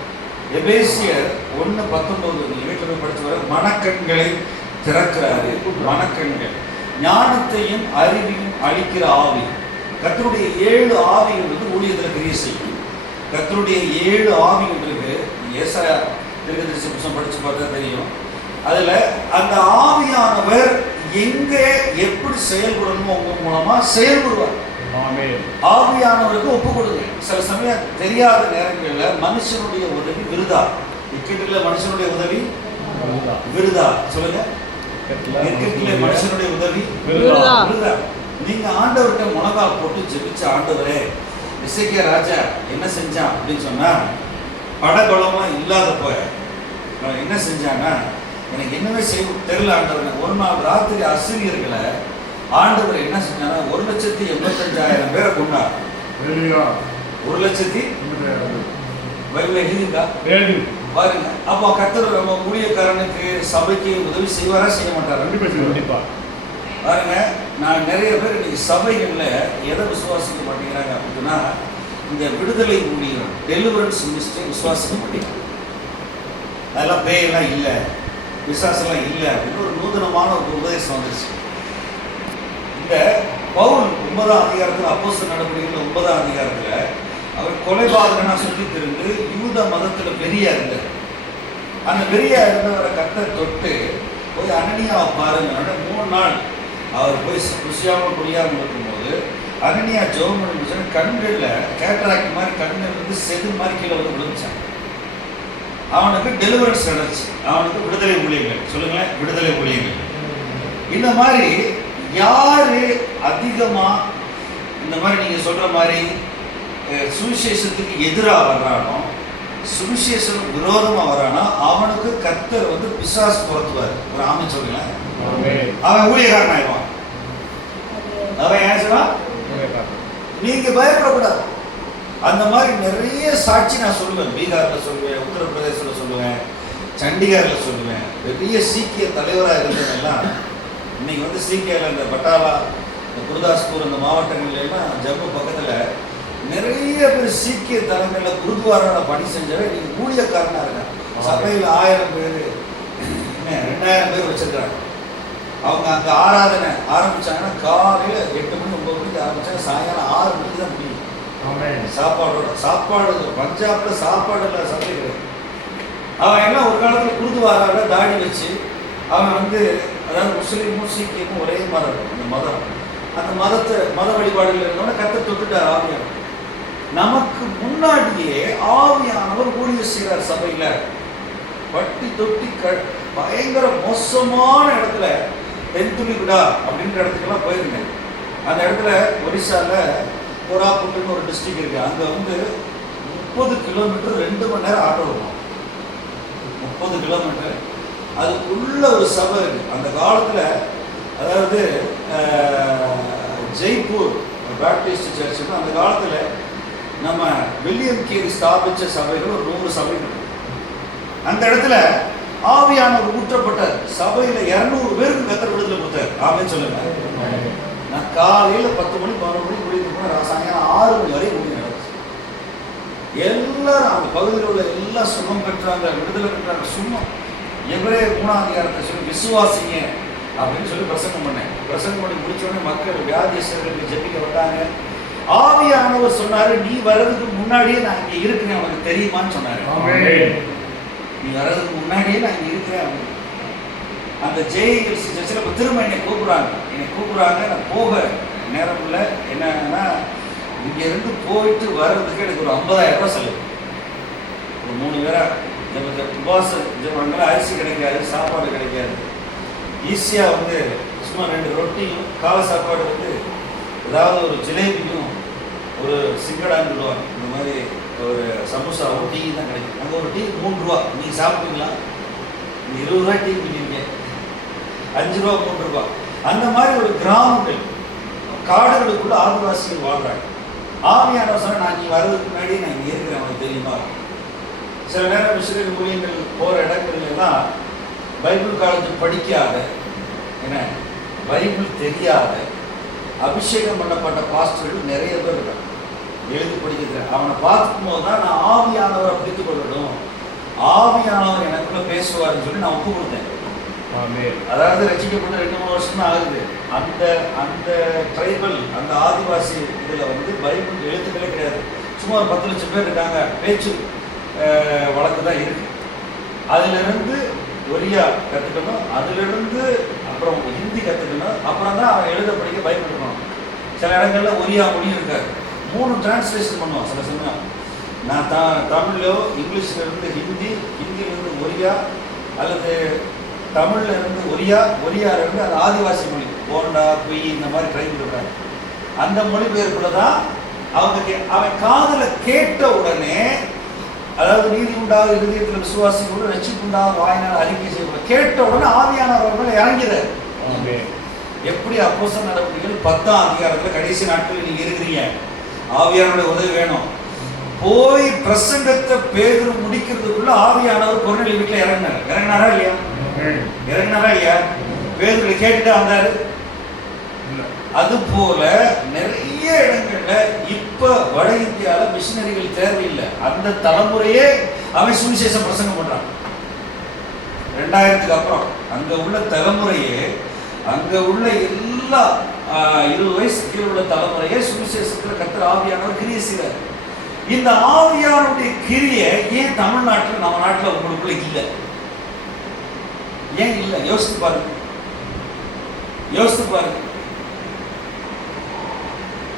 எபேசியர் 1:19 வீட்டில் போய் படிச்சு வர, மனக்கண்களை திறக்கிறாரு. மனக்கண்கள் ஞானத்தையும் அறிவையும் அளிக்கிற ஆவி. கர்த்தருடைய 7 ஆவிகள் ஊழியத்தில் கிரியை செய்யும். கர்த்தருடைய 7 ஆவிகள் இருக்கு. ஏசாயா தீர்க்கதரிசி புத்தகம் படிச்சு பார்த்தா தெரியும். அதுல அந்த ஆவியானவர் எங்க எப்படி செயல்படணுமோ உங்க மூலமா செயல்படுவார். ஆவியானவருக்கு ஒப்பு கொடுங்க. சில சமயம் தெரியாத நேரங்களில் மனுஷனுடைய உதவி விருதா. இக்கட்டில மனுஷனுடைய உதவி விருதா. சொல்லுங்க, இக்கட்டில மனுஷனுடைய உதவி விருதா. நீங்க ஆண்டவர்கிட்ட முழங்கால் போட்டு ஜெபிச்ச, ஆண்டவரே இசைக்கிய ராஜா என்ன செஞ்சான் அப்படின்னு சொன்னா, படபலமா இல்லாதப்ப என்ன செஞ்சான்னா, எனக்கு என்னவே செய்ய தெரியல ஆண்டவர். ஒரு நாள் ராத்திரி அசிரியர்களை ஆண்டவர் என்ன செஞ்சானா 1,85,000 பேரை கொண்டார். 1,85,000 பைபிள் எழுதிருக்கா பாருங்க. அப்போ கர்த்தர் நம்ம ஊழியக்காரனுக்கு சபைக்கு உதவி செய்வாரா செய்ய மாட்டாரா? பாருங்க, நான் நிறைய பேர் இன்னைக்கு சபைகள்ல எதை விசுவாசிக்க மாட்டேங்கிறாங்க அப்படின்னா, இந்த விடுதலை ஊழியம், டெலிவரன்ஸ் மினிஸ்ட்ரி விசுவாசிக்க மாட்டேங்கிறாங்க. அதெல்லாம் பேயெல்லாம் இல்லை, விசுவாசெல்லாம் இல்லை அப்படின்னு ஒரு நூதனமான ஒரு உபதேசம் வந்துருச்சு. இந்த பவுல் 9ஆம் அதிகாரத்தில், அப்போஸ்தலர் நடவடிக்கைகள் 9ஆம் அதிகாரத்தில் அவர் கொலைபாதகனா சுற்றி திருந்து யூத மதத்தில் வெறியா இருந்தார். அந்த வெறியா இருந்தவரை கர்த்தர் தொட்டு போய் அனனியாவை பாருங்க. 3 நாள் அவர் போய் குசியாமல் புரியாமல் இருக்கும்போது அனனியா ஜெபம் பண்ணி கண்களில் கேட்ராக்ட் மாதிரி கண்ணில் செது மாதிரி கீழே விழுந்துச்சாங்க. அவனுக்கு டெலிவரன்ஸ் நடந்துச்சு. அவனுக்கு விடுதலை ஊழியங்கள். சொல்லுங்களேன், விடுதலை ஊழியங்கள். இந்த மாதிரி யாரு அதிகமா இந்த மாதிரி நீங்க சொல்ற மாதிரி சுவிசேஷத்துக்கு எதிராக வர்றானோ, சுவிசேஷம் விரோதமா வரானோ, அவனுக்கு கர்த்தர் பிசாசு புறத்துவார். ஒரு ஆமென் சொல்லுங்களேன். அவன் ஊழியக்காரன் ஆயிடுவான். அவன் ஏன் சொல்றான்? நீங்க பயப்படக்கூடாது. அந்த மாதிரி நிறைய சாட்சி நான் சொல்லுவேன். பீகார்ல சொல்லுவேன், உத்தரப்பிரதேசத்தில் சொல்லுவேன், சண்டிகரில் சொல்லுவேன். பெரிய சீக்கிய தலைவராக இருந்தவங்கெல்லாம் இன்னைக்கு சீக்கியில் இந்த பட்டாலா, இந்த குருதாஸ்பூர், இந்த மாவட்டங்கள்ல எல்லாம் ஜம்மு பக்கத்தில் நிறைய பேர் சீக்கிய தலங்களில் குருத்வாரால பணி செஞ்சவன் இன்னைக்கு ஊழியக்காரனா இருக்காங்க. சபையில் 1000 பேர் 2000 பேர் வச்சிருக்காங்க. அவங்க அங்கே ஆராதனை ஆரம்பிச்சாங்கன்னா காலையில் 8 மணி 9 மணிக்கு ஆரம்பிச்சாங்க, சாயங்காலம் 6 மணிக்கு தான் முடியும். சாப்பாடு பஞ்சாப்ல சாப்பாடு இல்லை, சமையல் கிடையாது. அவன் எல்லாம் ஒரு காலத்தில் குருதுவாரால தாடி வச்சு அவன் வந்து, அதாவது முஸ்லீமும் சீக்கியமும் ஒரே மதம் இருக்கும். அந்த மதம், அந்த மத வழிபாடுகள் இருந்தோன்னா கத்த தொட்டுட்டார் ஆவியானவர். நமக்கு முன்னாடியே ஆவியானவர் ஊழியர் செய்கிறார் சபையில். பட்டி தொட்டி பயங்கர மோசமான இடத்துல தென்துளிவிடா அப்படின்ற இடத்துக்கெல்லாம் போயிருந்தேன். அந்த இடத்துல ஒரிசாவில் கோராப்புட்டுன்னு ஒரு டிஸ்ட்ரிக்ட் இருக்குது. அங்கே வந்து 30 கிலோமீட்டர் 2 மணி நேரம் ஆட்டோ இருக்கும். 30 கிலோமீட்டர் அதுக்குள்ள ஒரு சபை இருக்குது. அந்த காலத்தில், அதாவது ஜெய்ப்பூர் பேப்டிஸ்ட் சர்ச்சுன்னு அந்த காலத்தில் நம்ம வில்லியம் கேரி ஸ்தாபித்த சபைகள் ஒரு 100 சபைகள். அந்த இடத்துல ஆவியானவர் ஊற்றப்பட்டார். சபையில் 200 பேருக்கு கத்தர் விடுதலை கொடுத்தார். ஆமென் சொல்லுங்க. நான் காலையில் 10 மணி 11 மணிக்கு முடிவு போனேன், சாயங்காலம் 6 மணி வரை முடிவு நடந்துச்சு. எல்லாரும் அந்த பகுதியில் உள்ள எல்லாம் சுகம் பெற்றாங்க, விடுதலை பெற்றாங்க. சும்மா எபிரேயர் 3ஆம் அதிகாரத்தை சொல்லி விசுவாசிங்க அப்படின்னு சொல்லி பிரசங்கம் பண்ணேன். பிரசங்கம் பண்ணி முடிச்சோடனே மக்கள் வியாதியஸ்தர்களுக்கு ஜெபிக்க வந்தாங்க. ஆவியானவர் சொன்னாரு, நீ வர்றதுக்கு முன்னாடியே நான் இங்கே இருக்கிறேன், அவனுக்கு தெரியுமான்னு சொன்னாரு. நீ வர்றதுக்கு முன்னாடியே நான் இங்கே இருக்கிறேன். அந்த ஜேஎல்சி சர்ச்சில் திரும்ப என்னை கூப்பிடுறாங்க. நான் போக நேரம் இல்லை. என்னன்னா, இங்கேருந்து போயிட்டு வர்றதுக்கு எனக்கு ஒரு 50,000 ரூபா செலவு. ஒரு 3 பேரா ஜெபங்கள், அரிசி கிடைக்காது, சாப்பாடு கிடைக்காது. ஈஸியாக வந்து சும்மா 2 ரொட்டியும் காலை சாப்பாடு வந்து ஏதாவது ஒரு ஜிலேபியும் ஒரு சிங்கடான்னு சொல்லுவாங்க, இந்த மாதிரி ஒரு சமோசாவும் டீ தான் கிடைக்கும். அங்கே ஒரு டீ 3 ரூபா. நீங்கள் சாப்பிட்டீங்களா? நீ 20 ரூபாய் டீ குடிப்பீங்க, 5 ரூபா 3 ரூபா. அந்த மாதிரி ஒரு கிராமங்கள், காடுகளுக்குள்ள ஆதிவாசிகள் வாழ்றாங்க. ஆவியானவர் சொன்ன, நான் நீ வர்றதுக்கு முன்னாடி நான் இங்கே இருக்கிறேன், அவனுக்கு தெரியுமா? சில நேரம் மிஷனரி ஊழியர்கள் போகிற இடங்கள்ல எல்லாம் பைபிள் காலேஜ் படிக்காத, என்ன பைபிள் தெரியாத, அபிஷேகம் பண்ணப்பட்ட பாஸ்டர்கள் நிறைய பேர் இருக்காங்க. எழுதி படிக்கிறது அவனை பார்க்கும் போது தான் நான் ஆவியானவரை பிடித்து கொள்ளணும், ஆவியானவர் எனக்குள்ள பேசுவார்னு சொல்லி நான் ஒப்பு கொடுத்தேன். அதாவது ரசிக்கப்பட்ட 2-3 வருஷம் தான் ஆகுது. அந்த அந்த ட்ரைபல், அந்த ஆதிவாசி இதில் வந்து பைபிள் எழுத்துக்களே கிடையாது. சும்மா ஒரு 10 லட்சம் பேர் இருக்காங்க. பேச்சு வழக்கு தான் இருக்கு. அதிலிருந்து ஒரியா கற்றுக்கணும், அதிலிருந்து அப்புறம் ஹிந்தி கற்றுக்கணும், அப்புறம் தான் அவன் எழுத படிக்க பைபிள் இருக்கணும். சில இடங்கள்ல ஒரியா மொழி இருக்காது, 3 டிரான்ஸ்லேஷன் பண்ணுவான். சில சமயம் நான் தமிழ்லோ இங்கிலீஷ்ல இருந்து ஹிந்தி, ஹிந்தியிலிருந்து ஒரியா, அல்லது தமிழ்ல இருந்து ஒரியால இருந்து அது ஆதிவாசி மொழி, போண்டா குய் இந்த மாதிரி ட்ரைபிள் இருக்காங்க. அந்த மொழிபெயர்ப்புல தான் அவன் காதல கேட்ட உடனே, அதாவது நீதி உண்டாக இருதயத்தில் விசுவாசிகளோடு ரட்சிப்பு உண்டாக வாயினால் அறிக்கை செய்யப்படும். கேட்ட உடனே ஆவியானவர் மேல இறங்கிறார். எப்படி அப்போஸ்தலர் நடவடிக்கைகள் 10ஆம் அதிகாரத்தில் கடைசி நாட்களில் நீங்க இருக்கிறீங்க, ஆவியானவருடைய உதவி வேணும். போய் பிரசங்கத்தை பேதுரு முடிக்கிறதுக்குள்ள ஆவியானவர் கொர்நேலியு வீட்டில் இறங்கினாரா இல்லையா? பேதுரு கேட்டுட்டா வந்தாரு. அது போல நிறைய இடங்கள்ல இப்ப வட இந்தியாவில் மிஷினரிகள் தேவையில்லை. அந்த தலைமுறையே அவன் சுவிசேஷம் பிரசங்கம் பண்றான். 2000க்கு அப்புறம் அங்க உள்ள தலைமுறையே, அங்க உள்ள எல்லா 20 வயசு கீழே உள்ள தலைமுறையே சுவிசேஷத்துல கர்த்தர் ஆவியானவர் கிரியை செய்றார். இந்த ஆவியானுடைய கிரியை ஏன் தமிழ்நாட்டில், நம்ம நாட்டில் உங்களுக்குள்ள இல்லை? ஏன் இல்லை? யோசித்து பாருங்க.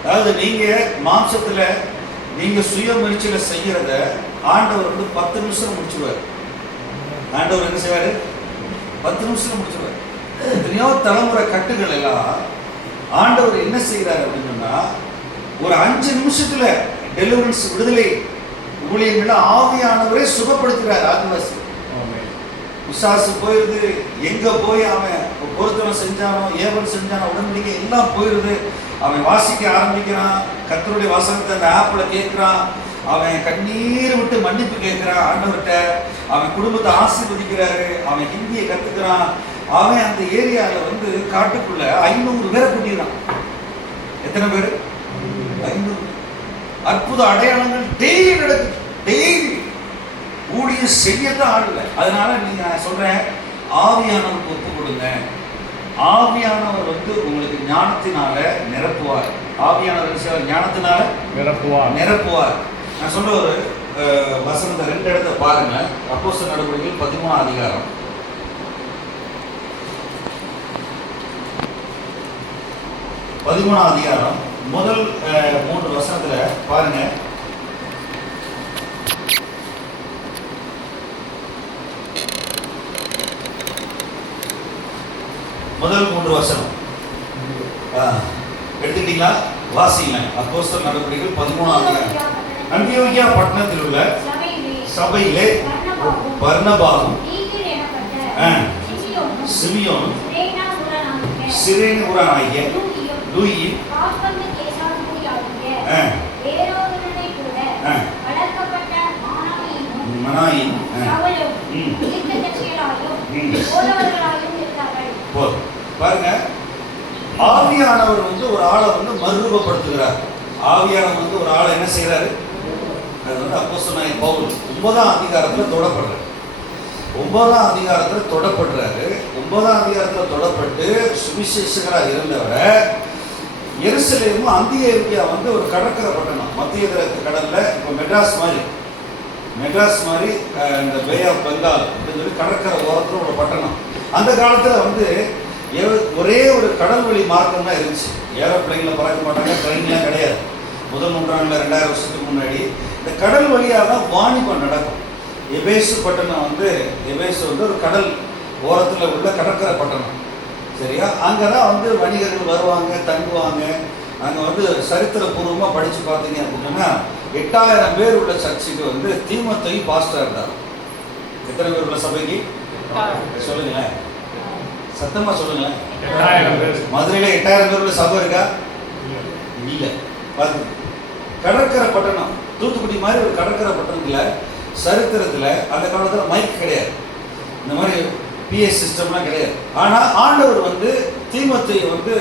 அதாவது நீங்க மாம்சத்துல நீங்க சுய முயற்சியில செய்யறத ஆண்டவர் வந்து 10 நிமிஷம் முடிச்சுடுவார். ஆண்டவர் என்ன செய்வாரு? 10 நிமிஷம் முடிச்சுடுவார். எத்தனையோ தலைமுறை கட்டுகள் எல்லாம் ஆண்டவர் என்ன செய்யறாரு அப்படின்னா, ஒரு 5 நிமிஷத்துல டெலிவரன்ஸ், விடுதலை ஊழியர்கள ஆவியானவரே சுகப்படுத்துறாரு. ஆதிவாசி விசாசு போயிருது, எங்க போய் அவன் பொருத்தவன் செஞ்சானோ, ஏவன் செஞ்சானோ, உடன்படிக்கை எல்லாம் போயிருது. அவன் வாசிக்க ஆரம்பிக்கிறான், கர்த்தருடைய வசனத்தை அந்த ஆப்ல கேட்கிறான், அவன் கண்ணீர் விட்டு மன்னிப்பு கேட்கிறான் ஆண்டவர்கிட்ட, அவன் குடும்பத்தை ஆசீர்வதிக்கிறாரு, அவன் ஹிந்தியை கத்துக்கிறான். அவன் அந்த ஏரியாவில் வந்து காட்டுக்குள்ள 500 பேரை கூட்டிடுறான். எத்தனை பேர்? 500. அற்புத அடையாளங்கள் டெய்லி நடக்குது. டெய்லி ஊழியம் செய்யத்தான் ஆடல. அதனால நீங்க நான் சொல்றேன், ஆவியானவருக்கு ஒப்பு கொடுங்க. ஆவியானவர் வந்து உங்களுக்கு ஞானத்தினால நிரப்புவார். ஆவியானவர் ஞானத்தினால நிரப்புவார். நான் சொல்ற ஒரு வசனத்தை 2 இடத்த பாருங்க. அப்போஸ்தலர் நடவடிக்கைகள் 13ஆம் அதிகாரம் 13ஆம் அதிகாரம் முதல் 3 வசனத்துல பாருங்க. முதல் 3 வசனம் எடுத்துட்டீங்களா? வாசிங்க. அப்போஸ்தலர் நடவடிக்கைகள் 13ஆம் அதிகாரம். அந்தியோகியா பட்டணத்தில் உள்ள சபையிலே பர்னபாவும் சிமியோனும் சிரேனூரானாகிய லூயியும் மனாயின் பாருங்க. ஆவியானவர் வந்து ஒரு ஆளை வந்து மறுரூபப்படுத்துகிறார். ஆவியானவர் வந்து ஒரு ஆளை என்ன செய்யறாரு? அது வந்து அப்போஸ்தலனாகிய பவுல் 9ஆம் அதிகாரத்தில் தொடப்படுறாரு. 9ஆம் அதிகாரத்தில் தொடப்படுறாரு. 9ஆம் அதிகாரத்தில் தொடப்பட்டு சுவிசேஷகராக இருந்தவரை எருசலேமும் அந்தியோகியா வந்து ஒரு கடற்கரை பட்டணம். மத்திய கடல்ல இப்போ மெட்ராஸ் மாதிரி இந்த பே ஆஃப் பெங்கால் அப்படின்னு சொல்லி கடற்கரை ஓரத்தில் ஒரு பட்டணம். அந்த காலத்தில் வந்து ஒரே ஒரு கடல் வழி மார்க்கம் தான் இருந்துச்சு. ஏரோப்ளைனில் பறக்க மாட்டாங்க, ட்ரெயின்லாம் கிடையாது. முதல் நூற்றாண்டில் 2000 வருஷத்துக்கு முன்னாடி இந்த கடல் வழியாக தான் வாணிபம் நடக்கும். எபேசு பட்டணம் வந்து ஒரு கடல் ஓரத்தில் உள்ள கடற்கரை பட்டணம். சரியா? அங்கே தான் வந்து வணிகர்கள் வருவாங்க, தங்குவாங்க. அங்கே வந்து சரித்திரபூர்வமாக படித்து பார்த்தீங்க அப்படின்னா 8000 பேர் உள்ள சர்ச்சுக்கு வந்து தீமோத்தேயு பாஸ்டர் இருந்தார். எத்தனை பேர் உள்ள சபைக்கு சொல்லுங்களேன், சத்தமாக சொல்லுங்களேன். மதுரையில் 8000 பேர் உள்ள சபை இருக்கா? இல்லை. பார்த்து கடற்கரை பட்டணம், தூத்துக்குடி மாதிரி ஒரு கடற்கரை பட்டணத்தில் சரித்திரத்தில் அந்த காலத்தில் மைக் கிடையாது, இந்த மாதிரி பிஎஸ் சிஸ்டம்லாம் கிடையாது. ஆனால் ஆண்டவர் வந்து தீமோத்தேயு வந்து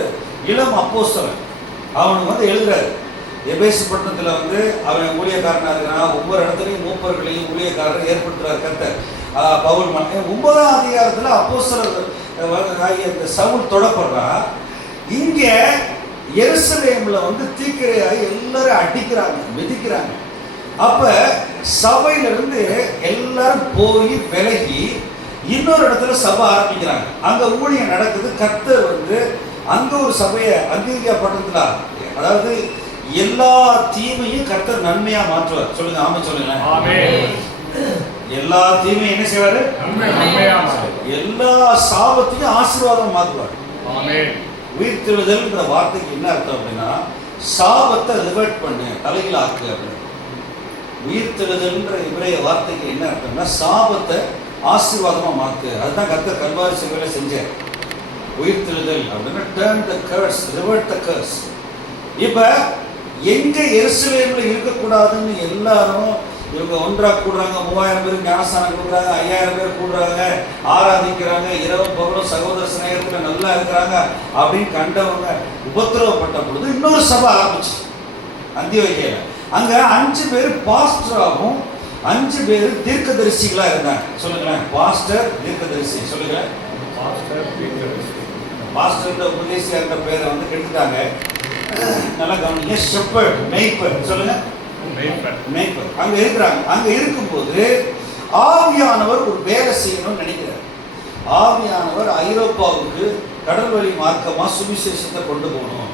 இளம் அப்போஸ்தலன், அவனுக்கு வந்து எழுதுறாரு. எபேசு பட்டணத்தில் வந்து அவன் ஊழியக்காரனாக இருக்கிறான். ஒவ்வொரு இடத்துலையும் மூப்பர்களையும் ஊழியக்காரர் ஏற்படுத்துகிறார் கர்த்தர். பவுல் 9ஆம் அதிகாரத்தில் அப்போஸ்தலர் இந்த சவுல் தொடப்படுறான். இங்கே எருசலேமில் வந்து தீக்கிரையாகி எல்லாரும் அடிக்கிறாங்க, மிதிக்கிறாங்க. அப்ப சபையிலிருந்து எல்லாரும் போய் விலகி இன்னொரு இடத்துல சபை ஆரம்பிக்கிறாங்க. அங்க ஊழியம் நடக்குது. கர்த்தர் வந்து அங்க ஒரு சபையை அந்தியோகியா பட்டணத்துல, அதாவது எல்லா தீமையும் கர்த்தர் நன்மையா மாற்றுவார். சொல்லுங்க, ஆமா சொல்லுங்க. எல்லா தீமையும் என்ன செய்வாரு? எல்லா சாபத்தையும் ஆசீர்வாதம் மாற்றுவார். உயிர்த்தெழுதல்ன்ற வார்த்தைக்கு என்ன அர்த்தம் அப்படின்னா, சாபத்தை ரிவர்ட் பண்ணு, தலையில் ஆக்கு அப்படின்னு. உயிர்த்தெழுதல்ன்ற இவரைய வார்த்தைக்கு என்ன அர்த்தம்னா, சாபத்தை ஆசீர்வாதமா மாத்து. அதுதான் கர்த்தர் கல்வாரி சிலுவையில செஞ்சார். உயிர்த்தெழுதல் அப்படின்னா turn the curse, revert the curse. இப்ப எங்க எருசலேம்ல இருக்கக்கூடாதுன்னு எல்லாரும் இவங்க ஒன்றா கூடுறாங்க. 3000 பேருக்கு ஞானஸ்தானம் கொடுக்குறாங்க, 5000 பேர் கூடுறாங்க, ஆராதிக்கிறாங்க, இரவும் பகலும் சகோதர சிநேகத்துல நல்லா இருக்கிறாங்க அப்படின்னு கண்டவங்க உபத்திரவப்பட்ட பொழுது இன்னொரு சபை ஆரம்பிச்சு அந்தியோகியால. அங்க 5 பேர் பாஸ்டராகவும் 5 பேர் தீர்க்கதரிசிகளா இருந்தாங்க. சொல்லுங்களேன், பாஸ்டர் தீர்க்கதரிசி. சொல்லுங்க, பாஸ்டர் உபதேசியா என்ற பேரை வந்து கெடுத்துட்டாங்க. நல்லா கவனிங்க. ஷெப்பர்ட், மேய்ப்பர். சொல்லுங்க, மேய்ப்பர். அங்க இருக்கிறாங்க. அங்க இருக்கும்போது ஆவியானவர் ஒரு வேலை செய்யணும்னு நினைக்கிறார். ஆவியானவர் ஐரோப்பாவுக்கு கடல் வழி மார்க்கமா சுவிசேஷத்தை கொண்டு போகணும்,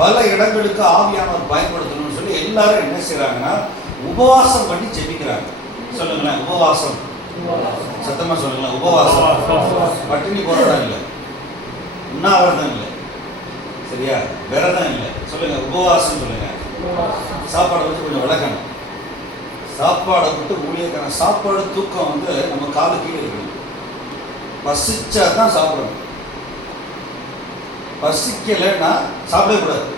பல இடங்களுக்கு ஆவியானவர் பயன்படுத்தணும்னு சொல்லி எல்லாரும் என்ன செய்யறாங்கன்னா உபவாசம் பண்ணி ஜெபிக்கிறாங்க. சொல்லுங்களேன், உபவாசம். சத்தமா சொல்லுங்களேன், உபவாசம். பட்டினி போராட்டம் இல்லை, உண்ணாவிரதம் இல்லை, சரியா, விரதம் இல்லை. சொல்லுங்க, உபவாசம். சொல்லுங்க, சாப்பாடை வச்சு கொஞ்சம் விளக்கணும். சாப்பாடை விட்டு ஊழியக்கான சாப்பாடு தூக்கம் வந்து நம்ம காலு கீழே இருக்கணும். பசிச்சா தான் சாப்பிடணும், பசிக்கலைன்னா சாப்பிடக்கூடாது.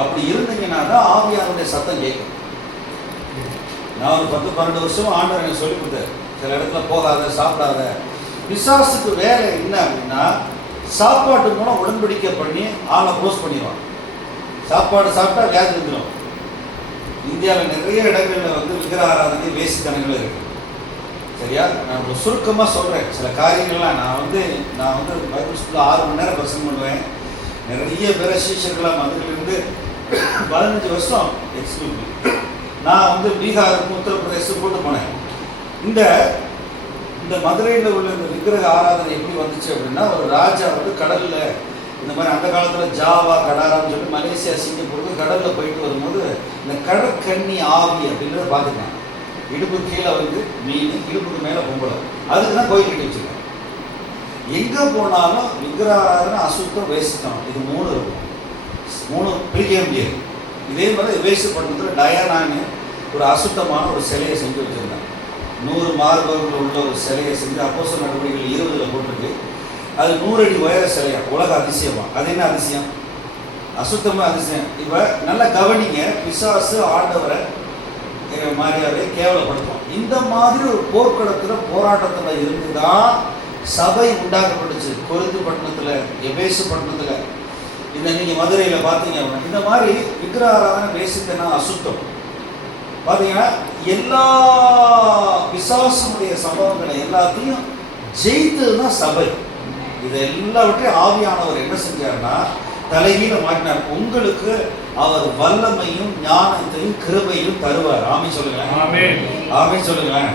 அப்படி இருந்தீங்கன்னா தான் ஆவியானுடைய சத்தம் கேட்கும். நான் ஒரு 10-12 வருஷம் ஆண்டவர் எனக்கு சொல்லி கொடுத்தாரு, சில இடத்துல போகாத, சாப்பிடாத. பிசாசுக்கு வேலை என்ன அப்படின்னா, சாப்பாட்டு மூலம் உடன்படிக்கை பண்ணி ஆளை க்ளோஸ் பண்ணிடுவான். சாப்பாடு சாப்பிட்டா வியாதி வந்துடும். இந்தியாவில் நிறைய இடங்களில் வந்து விக்கிர ஆராதனை, வேசித்தனங்கள் இருக்கு. சரியா? நான் ஒரு சுருக்கமாக சொல்கிறேன் சில காரியங்கள்லாம். நான் வந்து பைபிள் ஸ்கூலில் 6 மணி நேரம் பிரசங்கம் பண்ணுவேன். நிறைய பேரை சீஷர்களாக மதுரையிலிருந்து 15 வருஷம் எக்ஸ்க்ளூசிவ் நான் வந்து பீகாருக்கு உத்தரப்பிரதேசத்துக்கு கூட்டு போனேன். இந்த மதுரையில் உள்ள இந்த விக்கிரக ஆராதனை எப்படி வந்துச்சு அப்படின்னா, ஒரு ராஜா வந்து கடலில் இந்த மாதிரி அந்த காலத்தில் ஜாவா கடாரான்னு சொல்லி மலேசியா சிங்கப்பூருக்கு கடலில் போயிட்டு வரும்போது இந்த கடற்கன்னி ஆவி அப்படின்றத பார்த்துக்கலாம். இடுப்பு கீழே வந்து மீன், இடுப்புக்கு மேலே பொம்பளை, அதுக்கு தான் கோயில் கட்டி வச்சுருக்காங்க. எங்கே போனாலும் விக்கிரக ஆராதனை, அசுத்தம், வேசித்தம், இது 3 இருக்கும். 3 பிரிக்க முடியாது. இதே மாதிரி வேசப்பட்டத்தில் டயானான்னு ஒரு அசுத்தமான ஒரு சிலையை செஞ்சு வச்சுருந்தாங்க. 100 மார்பகங்கள் உள்ள ஒரு சிலையை செஞ்சு அப்போஸ்தலர் நடவடிக்கைகள் 20 போட்டிருக்கு. அது 100 அடி உயர சிலையா, உலக அதிசயமா. அது என்ன அதிசயம்? அசுத்தமாக அதிசயம். இப்போ நல்லா கவனிங்க, பிசாசு ஆண்டவரை மாரியாவை கேவலப்படுத்தும். இந்த மாதிரி ஒரு போர்க்களத்தில் போராட்டத்தில் இருந்து தான் சபை உண்டாக்கப்பட்டுச்சு. கொரிந்து பட்டணத்தில், எபேசு பட்டணத்தில். இதை நீங்கள் மதுரையில் பார்த்தீங்க அப்படின்னா இந்த மாதிரி விக்கிரக ஆராதனை வேசித்தனா அசுத்தம் பார்த்தீங்கன்னா எல்லா பிசாசுடைய சம்பவங்களை எல்லாத்தையும் ஜெயித்தது தான் சபை. இதை எல்லாவற்றையும் ஆவியானவர் என்ன செஞ்சார்னா தலைகீழ மாட்டினார். உங்களுக்கு அவர் வல்லமையும் ஞானத்தையும் கிருபையும் தருவார். ஆமென் சொல்லுங்களேன். ஆமென் சொல்லுங்களேன்.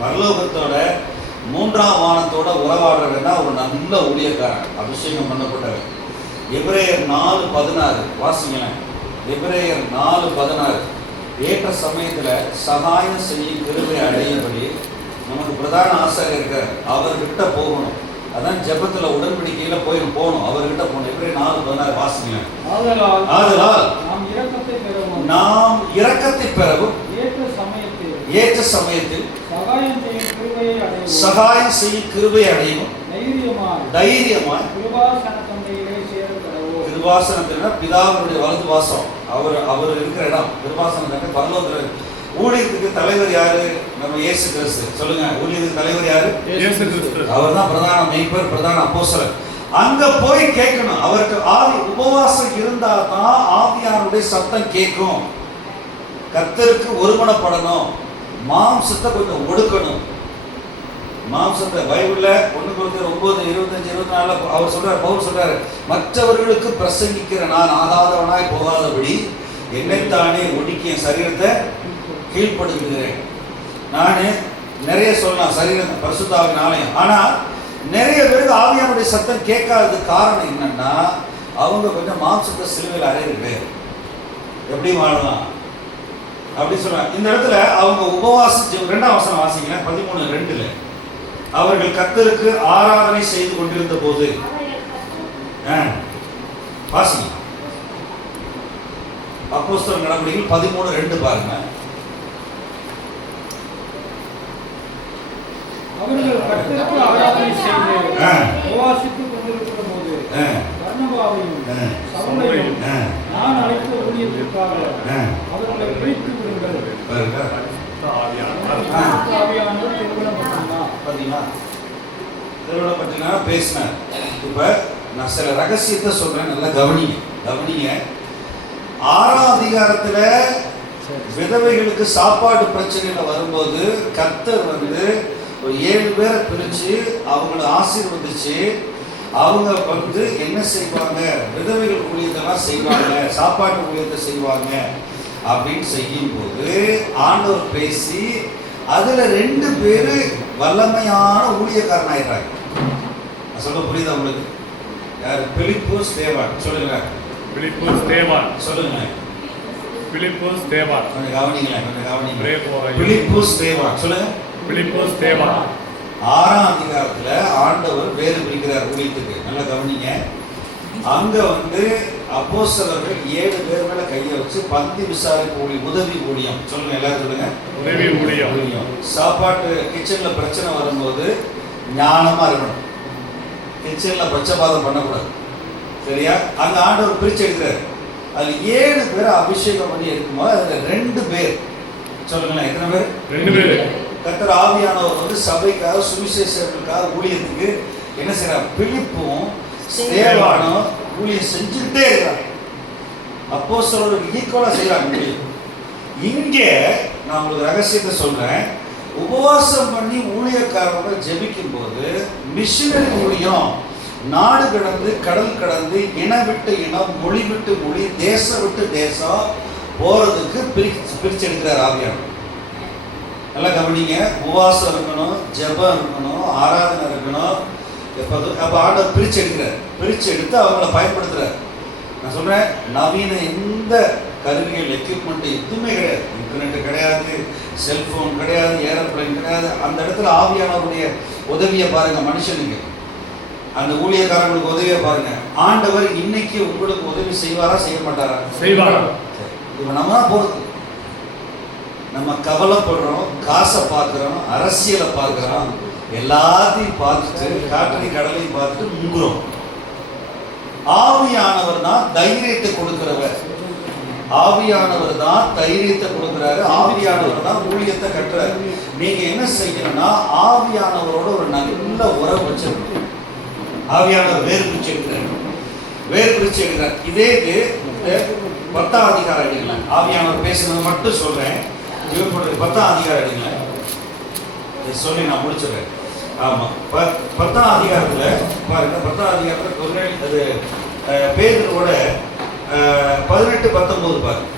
பரலோகத்தோட 3ஆம் வானத்தோட உறவாடுறதுன்னா ஒரு நல்ல ஊழியக்காரன், அபிஷேகம் பண்ணப்பட்டவர். எபிரேயர் 4:16 வாசிங்களேன். எபிரேயர் 4:16 ஏற்ற சமயத்தில் சகாயம் செய்யும் கிருபை அடையும்படி நமக்கு பிரதான ஆசாரியர் இருக்கார், அவர்கிட்ட போகணும். அதான் ஜெபத்தில் உடன்படிக்கையில் போகணும், அவர்கிட்ட போகணும். எபிரேயர் 4:16 வாசிங்களேன். ஆதலால் நாம் இரக்கத்தை பெறவும் ஏற்ற சமயத்தில் சகாயம் செய்யும் கிருபை அடையும் தைரியமாய் கிருபாசனத்தினா பிதாவுடைய வலது வாசம், அவர் இருக்கிற இடம். கிருபாசனம் பரலோகத்தில். ஊழியத்துக்கு தலைவர் யாரு? நம்ம இயேசு கிறிஸ்து. சொல்லுங்க, ஊழியத்துக்கு தலைவர் யாரு? இயேசு கிறிஸ்து. அவர் தான் பிரதான மேய்ப்பர், பிரதான அப்போஸ்தலர். அங்க போய் கேட்கணும். அவருக்கு ஆவி உபவாசம் இருந்தா தான் ஆவியானுடைய சத்தம் கேட்கும். கர்த்தருக்கு ஒருமனப்படணும். மாம்சத்தை கொஞ்சம் ஒடுக்கணும். மாம்சத்தை பைபிள்ல 1 கொரிந்தியர் 9:25-24 அவர் சொல்றாரு, பவுல் சொல்றாரு, மற்றவர்களுக்கு பிரசங்கிக்கிற நான் ஆகாதவனாய் போகாதபடி என்னைத்தானே ஒடுக்கிய சரீரத்தை கீழ்ப்படுத்துகிறேன். நான் நிறைய சொல்லலாம், சரீரம் பரிசுத்தாவின் ஆலயம். ஆனா நிறைய பேருக்கு ஆவியானுடைய சத்தம் கேட்காதது காரணம் என்னன்னா, அவங்க கொஞ்சம் மாம்சத்தை சிலுவையில் அறையிறது. எப்படி வாழலாம் அப்படி சொல்றாங்க. இந்த இடத்துல அவங்க உபவாசிச்சு 2ஆம் வசனம் வாசிக்கலாம். 13:2 அவர்கள் கர்த்தருக்கு ஆராதனை செய்து கொண்டிருந்த போது வாசிங்க. அப்போஸ்தலர் நடவடிக்கைகள் 13:2 பாருங்க. அவர்கள் கர்த்தருக்கு ஆராதனை செய்து உபவாசித்துக் கொண்டிருக்கிற போது பர்னபாவையும் சவுலையும் நான் அழைத்த ஊழியத்திற்காக அவர்களை பிரித்து விடுங்கள். பேசினார். இப்ப நான் சில ரகசியத்தை சொல்றேன், நல்லா கவனிங்க. 6ஆம் அதிகாரத்துல விதவைகளுக்கு சாப்பாடு பிரச்சனையில வரும்போது கர்த்தர் வந்து ஒரு 7 பேரை பிரிச்சு அவங்களை ஆசீர்வதிச்சு அவங்க வந்து என்ன செய்வாங்க, விதவைகள் ஊழியத்தெல்லாம் செய்வாங்க, சாப்பாட்டு ஊழியத்தை செய்வாங்க அப்படின்னு செய்யும் போது ஆண்டவர் பேசி அதுல 2 பேரு வல்லமையான ஊழியக்காரன் ஆயிடுறாங்க. சொல்ல புரியுதா உங்களுக்கு? யார்? பிலிப்பு ஸ்தேவான். சொல்லுங்க. பிலிப்பு ஸ்தேவான். சொல்லுங்க. பிலிப்பு ஸ்தேவான். கொஞ்சம் கவனிங்களேன். பிலிப்பு ஸ்தேவான். சொல்லுங்க. பிலிப்பு ஸ்தேவான். 6ஆம் அதிகாரத்துல ஆண்டவர் வேறு பிரிக்கிறார் ஊழியத்துக்கு. நல்லா கவனிங்க. அங்க வந்து அப்போஸ்தலர்கள் 7 பேர் மேல கையை வச்சு பந்தி விசாரிப்பு ஊழியம், உதவி ஊழியம். சொல்லுங்க, எல்லாரும் சொல்லுங்க. உதவி ஊழியம். சாப்பாட்டு கிச்சன்ல பிரச்சனை வரும்போது ஞானமா இருக்கணும். கிச்சன்ல பட்சபாதம் பண்ணக்கூடாது. சரியா? அங்க ஆண்டவர் பிரிச்சு எடுக்கிறார். அதுல 7 பேரை அபிஷேகம் பண்ணி எடுக்கும்போது அதுல 2 பேர். சொல்லுங்களேன், எத்தனை பேர்? 2 பேர். கர்த்தர் ஆவியானவர் வந்து சபைக்காக சுவிசேஷர்களுக்காக ஊழியத்துக்கு என்ன செய்யறார்? பிலிப்பும் ஸ்தேவானும் ஊழியம் செஞ்சுக்கிட்டே இருக்கிறாங்க. அப்போஸ்தலருக்கு ஈக்குவலா செய்யறாங்க ஊழியம். இங்கே நான் உங்களுக்கு ரகசியத்தை சொல்றேன். உபவாசம் பண்ணி ஊழியக்காரங்க ஜெபிக்கும் போது மிஷினரி ஊழியம் நாடு கடந்து கடல் கடந்து இனம் விட்டு இனம் மொழி விட்டு மொழி தேசம் விட்டு தேசம் போறதுக்கு பிரிச்செடுக்கிறார் ஆவியானவர். நல்லா கவனிங்க. உபவாசம் இருக்கணும், ஜெபம் இருக்கணும், ஆராதனை இருக்கணும். அப்போ ஆண்டவர் பிரிச்சு எடுத்து அவங்கள பயன்படுத்துறார். நான் சொல்றேன், நவீன எந்த கருவிகள் எக்யூப்மெண்ட் எதுவுமே கிடையாது, இன்டர்நெட் கிடையாது, செல்போன் கிடையாது, ஏரோப்ளைன் கிடையாது. அந்த இடத்துல ஆவியானவருடைய உதவியை பாருங்க. மனுஷனுக்கு அந்த ஊழியக்காரங்களுக்கு உதவியை பாருங்க. ஆண்டவர் இன்னைக்கு உங்களுக்கு உதவி செய்வாரா செய்ய மாட்டாரா? செய்வாரா. இப்போ நம்ம தான் போறது. நம்ம கவலைப்படுறோம், காசை பார்க்குறோம், அரசியலை பார்க்குறோம், எல்லாத்தையும் பார்த்துட்டு காற்றையும் கடலையும் பார்த்துட்டு முங்குறோம். ஆவியானவர் தான் தைரியத்தை கொடுக்கிறவர். ஆவியானவர் தான் தைரியத்தை கொடுக்கிறாரு. ஆவியானவர் தான் ஊழியத்தை கட்டுறாரு. நீங்க என்ன செய்யணும்னா ஆவியானவரோட ஒரு நல்ல உறவு வச்சிருக்கணும். ஆவியானவர் வேறு பிரிச்சு எடுக்கிறார். இதே இது 10ஆம் அதிகாரம் அடிங்களேன். ஆவியானவர் பேசுனது மட்டும் சொல்றேன். 10ஆம் அதிகாரம் அடிங்களேன் சொல்லி நான் முடிச்சிடுறேன். ஆமா, 10ஆம் அதிகாரத்துல பாருங்க. 10ஆம் அதிகாரத்துல அது பேதுருவோட 18, 19 பாருங்க.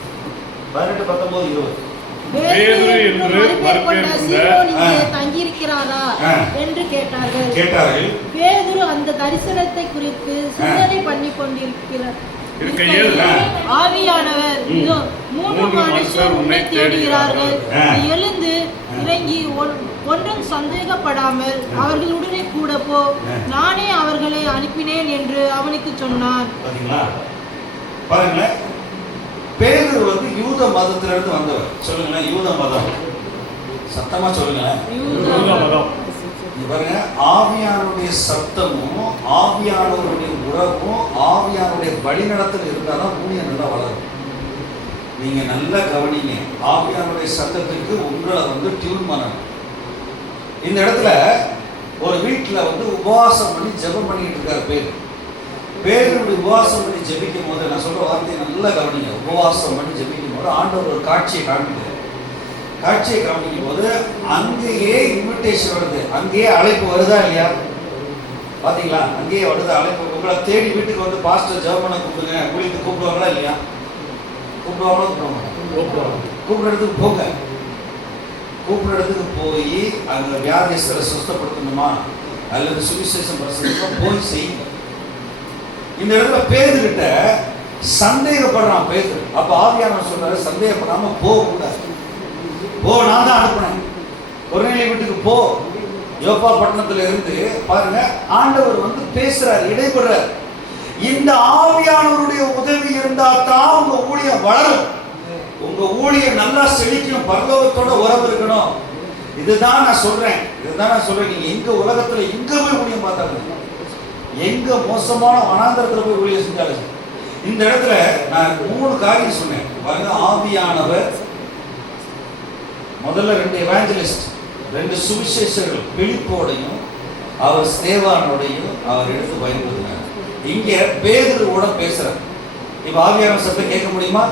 18, 19, 20. பேதுரு என்று மறுபேர் தங்கியிருக்கிறாரா என்று கேட்டார்கள். பேதுரு அந்த தரிசனத்தை குறித்து சிந்தனை பண்ணி கொண்டிருக்கிறார். ஆவியானவர், இதோ 3 மனுஷர் உன்னை தேடுகிறார்கள், எழுந்து இறங்கி ஒன்றும் சந்தேகப்படாமல் அவர்களுடனே கூட போ, நானே அவர்களை அனுப்பினேன் என்று அவனுக்கு சொன்னான். பாருங்களேன், பேதுரு வந்து யூத மதத்திலிருந்து வந்தவர். சொல்லுங்களேன், யூத மதம். சத்தமா சொல்லுங்களேன், யூத மதம். பாருங்க, ஆவியானுடைய சத்தமும் ஆவியானவருடைய உறவும் ஆவியானுடைய வழிநடத்தல் இருந்தாலும் ஊழியம் நல்லா வளரும். நீங்க நல்லா கவனிங்க. ஆவியானுடைய சத்தத்துக்கு உங்களை வந்து டியூன் பண்ணணும். இந்த இடத்துல ஒரு வீட்டில் வந்து உபவாசம் பண்ணி ஜெபம் பண்ணிட்டு இருக்காரு பேருடைய உபவாசம் பண்ணி ஜெபிக்கும் போது, நான் சொல்ற வார்த்தையை நல்லா கவனிங்க. உபவாசம் பண்ணி ஜெபிக்கும் போது ஆண்டவர் ஒரு காட்சியை காமிக்கிறார். காட்சியை காமிக்கும் போது அங்கேயே இன்விடேஷன் வருது, அங்கேயே அழைப்பு வருதா இல்லையா? பாத்தீங்களா? அங்கேயே வருது அழைப்பு. உங்களை தேடி வீட்டுக்கு வந்து பாஸ்டர் ஜெபம் பண்ண கூப்பிடுங்க, ஊழியத்துக்கு கூப்பிடுவாங்களா இல்லையா? கூப்பிடுற இடத்துக்கு போங்க. கூப்பிடுற இடத்துக்கு போய் அந்த வியாதியஸ்தரை சுத்தப்படுத்தணுமா அல்லது சுவிசேஷம் பிரசங்கமா போய் செய்யுங்க. இந்த இடத்துல பேதுகிட்ட சந்தேகப்படுறான் பேதுரு. அப்ப ஆவியானவர் சொல்றாரு, சந்தேகப்படாம போகக்கூடாது. போ, நான் தான் அனுப்புனேன். கொர்நேலிய வீட்டுக்கு போ. யோப்பா பட்டணத்துல இருந்து பாருங்க, ஆண்டவர் வந்து பேசுறாரு, இடைபடுறார். இந்த ஆவியானவருடைய உதவி இருந்தா தான் உங்க ஊழியம் வளரும், உங்க ஊழியம் நல்லா செழிக்கும், பரலோகத்தோட உறவு இருக்கணும். இதுதான் நான் சொல்றேன். நீங்க எங்க உலகத்துல எங்க போய் ஊழியம் பார்த்தாங்க, எங்க மோசமான வனாந்தரத்துல போய் ஊழியம் செஞ்சாலும், இந்த இடத்துல நான் 3 காரியம் சொன்னேன் பாருங்க. ஆவியானவர் முதல்ல 2 எவாஞ்சலிஸ்ட், 2 சுவிசேஷர்கள், பிலிப்போடையும் அவர் ஸ்தேவானோடையும் அவர் எடுத்து பயன்படுத்தினார். இங்க பேதுருவோட பேசுறார். இப்ப ஆவியானவர் சத்தம் கேட்க முடியுமா?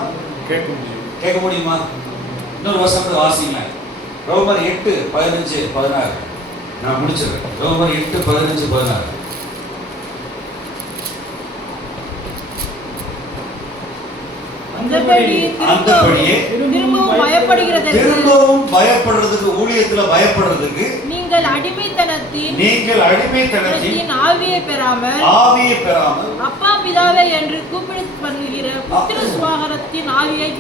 கேட்க முடியுமா? இன்னொரு வசனத்தை வாசிங்க. ரோமர் 8, 15, 16. நான் முடிச்சிடுறேன். ரோமர் 8, 15, 16. அந்தபடியே திரும்பவும் பயப்படுறதுக்கு, ஊழியத்துல பயப்படுறதுக்கு நீங்கள் அடிமைத்தனத்தின் ஆவியை பெறாமல் அப்பா பிதாவே என்று கூப்பிடு பண்ணுகிற புத்திர சுவிகாரத்தின் ஆவியை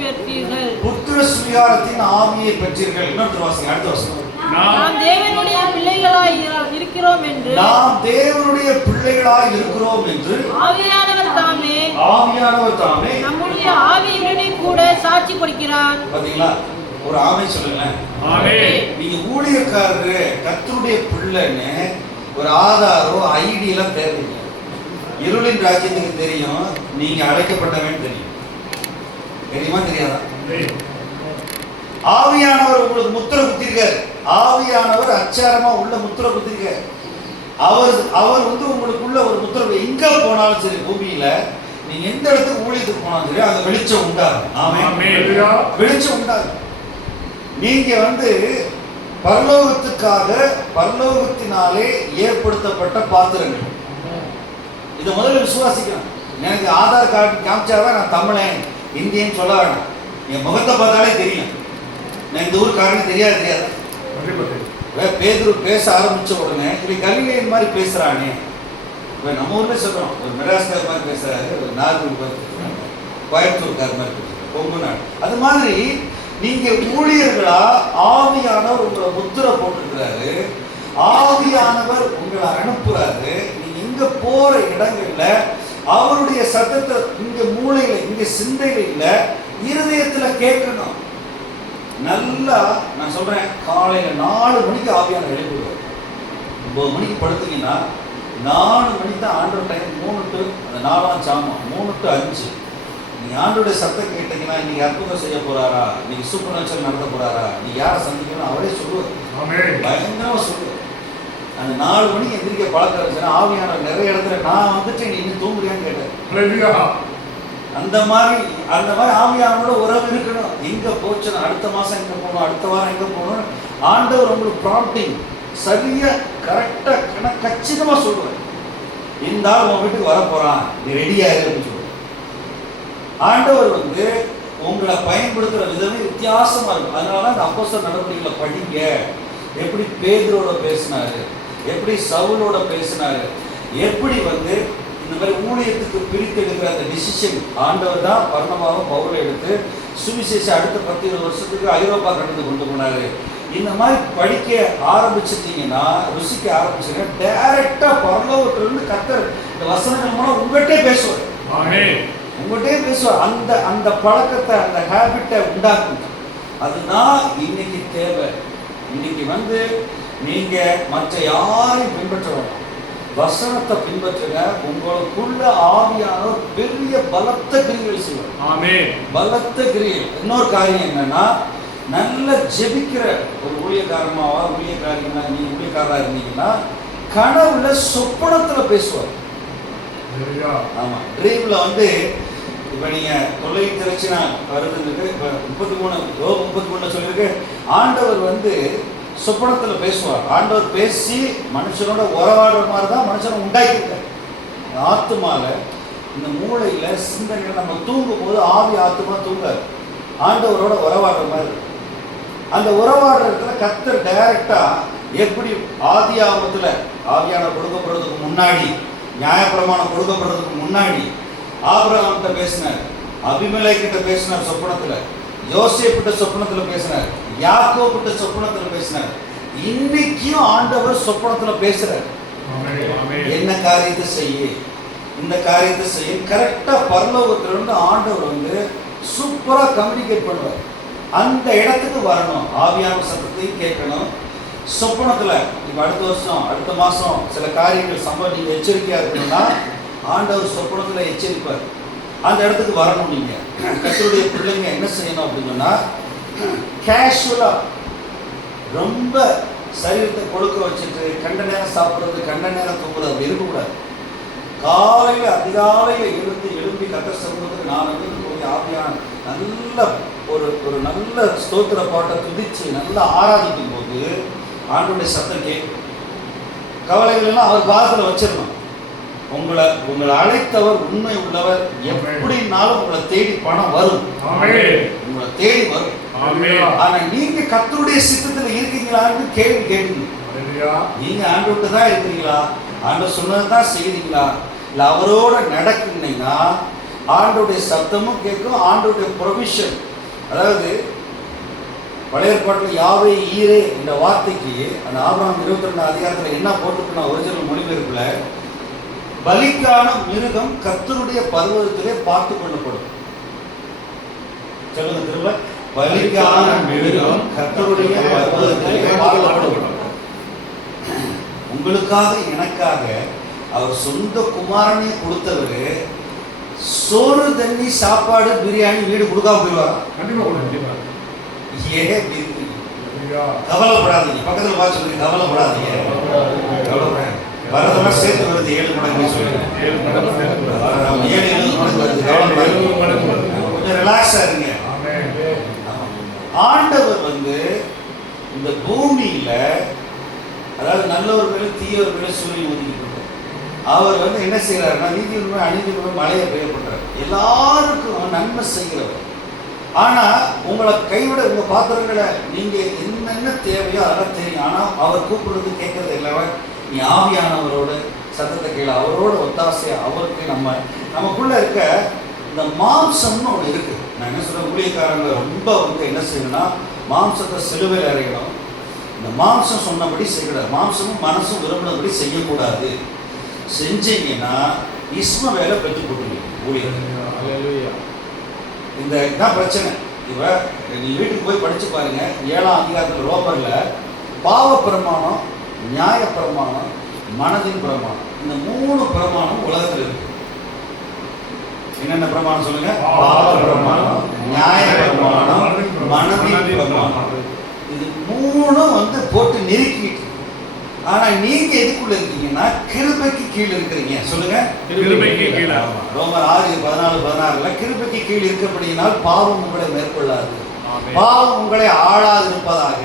பெற்றீர்கள். இன்னொரு வாசிங்க, அடுத்த வசனம். நாம் தேவனுடைய பிள்ளைகளாய் இருக்கிறோம் என்று ஆவியானவர் தாமே நம்முடைய ஆவியுடனே கூட சாட்சி கொடுக்கிறார். பாத்தீங்களா? ஒரு ஆமென் சொல்லுங்களேன். ஆமென். நீங்க ஊழியக்காரரு கர்த்தருடைய பிள்ளைன்னு ஒரு ஆதாரோ ஐடி எல்லாம் தேவையில்லை. இருளின் ராஜ்யத்துக்கு தெரியும் நீங்க அழைக்கப்பட்டவன் தெரியும். தெரியுமா தெரியாதா? ஆவியானவர் உங்களுக்கு முத்திரை குத்திருக்காரு. ஆவியானவர் அச்சாரமா உள்ள முத்திரை குத்திருக்காரு. அவர் வந்து உங்களுக்குள்ள ஒரு முத்திரை. எங்க போனாலும் சரி, பூமியில நீங்க எந்த இடத்துக்கு ஊழியத்துக்கு போனாலும் சரி, அங்க வெளிச்சம் உண்டாகும். ஆமென். வெளிச்சம் உண்டாகும். நீங்க வந்து பரலோகத்துக்காக பரலோகத்தினாலே ஏற்படுத்தப்பட்ட பாத்திரங்கள். இதை முதல்ல விசுவாசிக்கணும். எனக்கு ஆதார் கார்டு காமிச்சாதான் நான் தமிழன் இந்தியன்னு சொல்ல வேணாம். என் முகத்தை பார்த்தாலே தெரியும் நான் இந்த ஊருக்காரன்னு. தெரியாது. பேதுரு பேச ஆரம்பிச்ச உடனே இப்படி கலிலேயன் மாதிரி பேசுறானே. இப்போ நம்ம ஊர்ல சொல்றோம், ஒரு மெட்ராஸ்கார் மாதிரி பேசுறாரு, ஒரு நாகூர் மாதிரி பேசுறாங்க, கோயம்புத்தூர்கார் மாதிரி பேசுறாரு, கொங்கு நாடு. அது மாதிரி நீங்க ஊழியர்களா ஆவியானவர் உங்களை முத்திரை போட்டிருக்கிறாரு. ஆவியானவர் உங்களை அனுப்புறாரு. நீங்க இங்க போற இடங்கள்ல அவருடைய சத்தத்தை இங்க மூளையில, இங்க சிந்தையில இல்ல, இருதயத்துல கேட்கணும். நல்லா நான் சொல்றேன், காலையில 4 மணிக்கு ஆவியான எழுப்பிடுவார். 9 மணிக்கு படுத்தீங்கன்னா 4 மணிக்கு தான் ஆண்டோர் டைம். 3 to அந்த 4ஆம் சாமம் 3 to 5 நீங்க ஆண்டோடைய சத்தம் கேட்டீங்கன்னா இன்னைக்கு அற்புதம் செய்ய போறாரா, இன்னைக்கு சூப்பர் நேச்சுரல் நடத்த போறாரா, நீ யாரை சந்திக்கணும் அவரே சொல்லுவார். பயங்கரமா சொல்லுவார். அந்த 4 மணிக்கு எந்திரிக்க பழக்கம் இருந்துச்சுன்னா ஆவியான நிறைய இடத்துல நான் வந்துட்டு நீ இன்னும் தூங்குறியான்னு கேட்டேன். அந்த மாதிரி ஆவியானோட உறவு இருக்கணும். எங்க போச்சுன்னா அடுத்த மாசம் எங்க போகணும், அடுத்த வாரம் எங்க போகணும், ஆண்டவர் உங்களுக்கு ப்ராம்ப்டிங் சரியா கரெக்டா கச்சிதமா சொல்லுவார். இந்த ஆள் உன் வீட்டுக்கு வர போறான், நீ ரெடியா இருக்குன்னு சொல்லுவார். ஆண்டவர் உங்களை பயன்படுத்துற விதமே வித்தியாசமா இருக்கும். அதனால அந்த அப்போஸ்தலர் நடவடிக்கைகளை படிங்க. எப்படி பேதுருவோட பேசினாரு, எப்படி சவுலோட பேசினாரு, எப்படி இந்த மாதிரி ஊழியத்துக்கு பிரித்து எடுக்கிற அந்த டிசிஷன் ஆண்டவர் தான் பர்னபாவும் பவுலை எடுத்து சுவிசேஷம் அடுத்த 10-20 வருஷத்துக்கு ஐரோப்பா கடந்து கொண்டு போனாரு. இந்த மாதிரி படிக்க ஆரம்பிச்சிட்டீங்கன்னா, ருசிக்க ஆரம்பிச்சீங்கன்னா டைரக்டா பரலோகத்திலிருந்து கர்த்தர் இந்த வசனங்கள் மூலம் உங்கள்கிட்டே பேசுவார். உங்கள்கிட்டே பேசுவார். அந்த பழக்கத்தை, அந்த ஹேபிட்டை உண்டாக்குங்க. அதுதான் இன்னைக்கு தேவை. இன்னைக்கு நீங்க மற்ற யாரையும் பின்பற்ற வேண்டாம், வசனத்தை பின்பற்றுங்க. உங்களுக்குள்ள ஆவியானவர் பெரிய பலத்த கிரியைகள் செய்வார். பலத்த கிரியை. இன்னொரு காரியம் என்னன்னா, நல்ல ஜெபிக்கிற ஒரு ஊழியக்காரனா நீங்க ஊழியக்காரா இருந்தீங்கன்னா கனவுல சொப்பனத்துல பேசுவார். ஆமா, ட்ரீம்ல இப்ப நீங்க தொல்லை திரைச்சினா வருதுன்னு இப்ப 33 சொல்லிருக்கு. ஆண்டவர் சொப்பனத்துல பேசுவார். ஆண்டவர் பேசி மனுஷனோட உறவாடுற மாதிரி தான் மனுஷனை உண்டாக்கிட்டார். ஆத்துமால இந்த மூளையில சிந்தனை நம்ம தூங்கும் போது ஆவி ஆத்துமா தூங்காது, ஆண்டவரோட உறவாடுற மாதிரி. அந்த உறவாடுற இடத்துல கர்த்தர் டைரக்டா எப்படி ஆதியாகமத்துல ஆவியான கொடுக்கப்படுறதுக்கு முன்னாடி, நியாயப்பிரமாணம் கொடுக்கப்படுறதுக்கு முன்னாடி ஆபிரகாம்கிட்ட பேசினார், அபிமெலேக்கிட்ட பேசினார் சொப்பனத்துல, யோசேப்பிட்ட சொப்பனத்துல பேசினார், யாக்கோபிட்ட சொப்பனத்துல பேசினார். இன்னைக்கும் ஆண்டவர் சொப்பனத்துல பேசுறார். என்ன காரியத்தை செய்ய, இந்த காரியத்தை செய்ய. கரெக்டா பரலோகத்திலிருந்து ஆண்டவர் சூப்பரா கம்யூனிகேட் பண்ணுவார். அந்த இடத்துக்கு வரணும், ஆவியான சத்தத்தையும் கேட்கணும். சொப்பனத்துல இப்ப அடுத்த வருஷம் அடுத்த மாசம் சில காரியங்கள் சம்பவம் நீங்க எச்சரிக்கையா இருக்கணும்னா ஆண்டவர் சொப்பனத்துல எச்சரிப்பார். அந்த இடத்துக்கு வரணும். நீங்க கர்த்தருடைய பிள்ளைங்க என்ன செய்யணும் அப்படின்னா, கேஷுவலா ரொம்ப சரீரத்தை கொடுக்க வச்சுட்டு கண்ட நேரம் சாப்பிட்றது, கண்ட நேரம் தூங்குறது அப்படி இருக்கக்கூடாது. காலையில அதிகாலையில எழும்பி கர்த்தர் சமூகத்துக்கு நான் போய் ஆவியான நல்ல ஒரு நல்ல ஸ்தோத்திர பாட்டை துதிச்சு நல்லா ஆராதிக்கும் போது ஆண்டவருடைய சத்தம் கேட்கும். கவலைகள் எல்லாம் அவர் பாதத்தில் வச்சிடணும். உங்களை அழைத்தவர் உண்மை உள்ளவர். எப்படினாலும் உங்களை தேடி பணம் வரும், உங்களை தேடி வரும். ஆனா நீங்க கர்த்தருடைய சித்தத்துல இருக்கீங்களான்னு கேள்வி கேளுங்க. நீங்க ஆண்டவர்கிட்ட தான் இருக்கிறீங்களா, ஆண்டவர் சொன்னதான் செய்றீங்களா, இல்ல அவரோட நடக்குனீங்கன்னா ஆண்டவருடைய சத்தமும் கேட்கும், ஆண்டவருடைய ப்ரொவிஷன். அதாவது பழைய ஏற்பாட்டில் யாவே ஈரே என்ற வார்த்தைக்கு அந்த ஆபிரகாம் 22 அதிகாரத்தில் என்ன போட்டிருக்குன்னா ஒரிஜினல் மொழிபெயர்ப்புல, பலிக்கான மிருகம் கர்த்தருடைய பர்வதத்திலே பார்த்து கொள்ளப்படும். சொல்லுங்க திரும்ப, பலிக்கான மிருகம் கர்த்தருடைய பர்வதத்திலே பார்க்கப்படும். உங்களுக்காக எனக்காக அவர் சொந்த குமாரனை கொடுத்தவர் சோறு தண்ணி சாப்பாடு பிரியாணி வீடு கொடுக்காம போயிடுவாரா? ஏன் கவலைப்படாதீங்க. பக்கத்துல பார்த்து சொல்லுங்க, கவலைப்படாதீங்க. வரதெல்லாம் சேர்த்து வருது, 7 மடங்கு சொல்லுங்க. 7 மடங்கு வருது, கவலைப்படாதீங்க. கொஞ்சம் ரிலாக்ஸா இருங்க. ஆண்டவர் இந்த பூமியில அதாவது நல்லவர் மேல தீயவர் மேல சூரியன் ஒதுக்கிட்டு அவர் வந்து என்ன செய்யறாருன்னா நீதியுமே அநீதியுமே மழையை பெய்யப்படுறார். எல்லாருக்கும் நன்மை செய்கிறவர். ஆனா உங்களை கைவிட உங்க பாத்திரங்களை நீங்க என்னென்ன தேவையோ அதெல்லாம் தெரியும். ஆனா அவர் கூப்பிடுறது கேட்கறது எல்லாரும் நீ ஆவியானவரோட சத்தத்தை கீழே அவரோட ஒத்தாசையா அவருக்கு நமக்குள்ள இருக்க இந்த மாம்சம்னு ஒன்று இருக்கு. நான் என்ன சொல்றேன், ஊழியக்காரங்க ரொம்ப வந்து என்ன செய்யணும்னா மாம்சத்தை சிலுவையில் அறையணும். இந்த மாம்சம் சொன்னபடி செய்யக்கூடாது. மாம்சமும் மனசும் விரும்பினபடி செய்யக்கூடாது. செஞ்சீங்கன்னா வேலை பெற்று போட்டுருவீங்க ஊழியர்கள். இந்த இதான் பிரச்சனை. நீ வீட்டுக்கு போய் படிச்சு பாருங்க, 7ஆம் அதிகாரத்தில் ரோமர்ல பாவ பிரமாணம், நியாய பிரமாணம், மனதின் பிரமாணம், இந்த 3 பிரமாணம் உலகத்தில் இருக்கு. என்னென்ன பிரமாணம் சொல்லுங்க? பாவ பிரமாணம், நியாய பிரமாணம், மனதின் பிரமாணம். இது 3 வந்து போட்டு நெருக்கிட்டு. ஆனா நீங்க எதுக்குள்ள இருக்கீங்கன்னா கிருபைக்கு கீழே இருக்கிறீங்க. சொல்லுங்க, கிருபைக்கு கீழே. ரோமர் 6:14-16 கிருபைக்கு கீழ் இருக்கப்படியினால் பாவம் உங்களை மேற்கொள்ளாது, பாவம் உங்களை ஆளாது இருப்பதாக.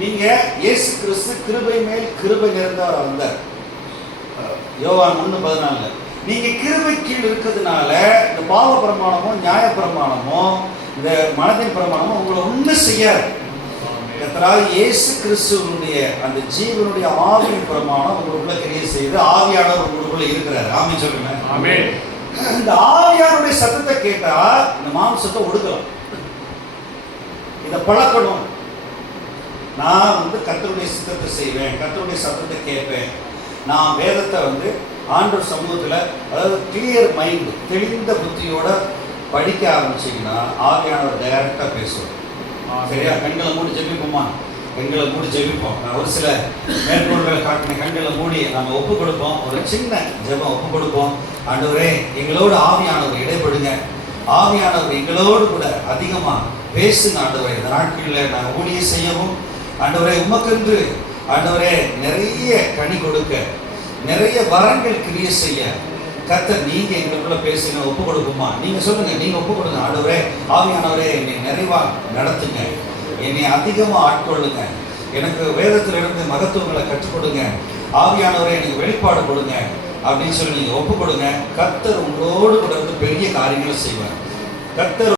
நீங்க இயேசு கிறிஸ்து கிருபை மேல் கிருபை நிறைந்தவர் வந்தார். யோவான் 1:14 நீங்க கிருபை கீழ் இருக்கிறதுனால இந்த பாவ பிரமாணமும் நியாய பிரமாணமும் இந்த மனதின் பிரமாணமும் உங்களை ஒண்ணு செய்யாது. கர்த்தராகிய இயேசு கிறிஸ்துவினுடைய அந்த ஜீவனுடைய ஆவியின் பிரமாணம் உங்களுக்குள்ள கிரியை செய்து ஆவியானவர் உங்களுக்குள்ள இருக்கிறார். ஆமென் சொல்லுங்க. ஆமென். இந்த ஆவியானுடைய சத்தத்தை கேட்டா இந்த மாம்சத்தை ஒடுக்கலாம். இதை பழக்கணும். நான் வந்து கர்த்தருடைய சித்தத்தை செய்வேன், கர்த்தருடைய சத்தத்தை கேட்பேன். நான் வேதத்தை வந்து ஆண்டவர் சமூகத்தில் அதாவது கிளியர் மைண்ட் தெளிந்த புத்தியோட படிக்க ஆரம்பிச்சிங்கன்னா ஆவியானவர் டைரக்டாக பேசுவார். சரியா? கண்களை மூடி ஜெபிப்போமா? கண்களை மூடி ஜெபிப்போம். நான் ஒரு சில மேற்கோள்களை காட்டின கண்களை மூடி நாங்கள் ஒப்பு கொடுப்போம். ஒரு சின்ன ஜெபம் ஒப்பு கொடுப்போம். ஆண்டவரே, எங்களோடு ஆவியானவர் இடைப்படுங்க. ஆவியானவர் எங்களோடு கூட அதிகமாக பேசுங்க. ஆண்டவரே, இந்த நாட்களில் நாங்கள் ஊழியம் செய்யவும் ஆண்டவரே உமக்கென்று ஆண்டவரே நிறைய கனி கொடுக்க, நிறைய வரங்கள் கிரியை செய்ய கர்த்தர் நீங்க எங்களுக்குள்ள பேசுங்க. ஒப்பு கொடுக்குமா? நீங்க சொல்லுங்க, நீங்க ஒப்பு கொடுங்க. ஆண்டவரே, ஆவியானவரே என்னை நிறைவா நடத்துங்க, என்னை அதிகமா ஆட்கொள்ளுங்க, எனக்கு வேதத்திலிருந்து மகத்துவங்களை கற்றுக் கொடுங்க, ஆவியானவரே எனக்கு வெளிப்பாடு கொடுங்க அப்படின்னு சொல்லி நீங்க ஒப்பு கொடுங்க. கர்த்தர் உங்களோடு கூட பெரிய காரியங்களை செய்வார். கர்த்தர்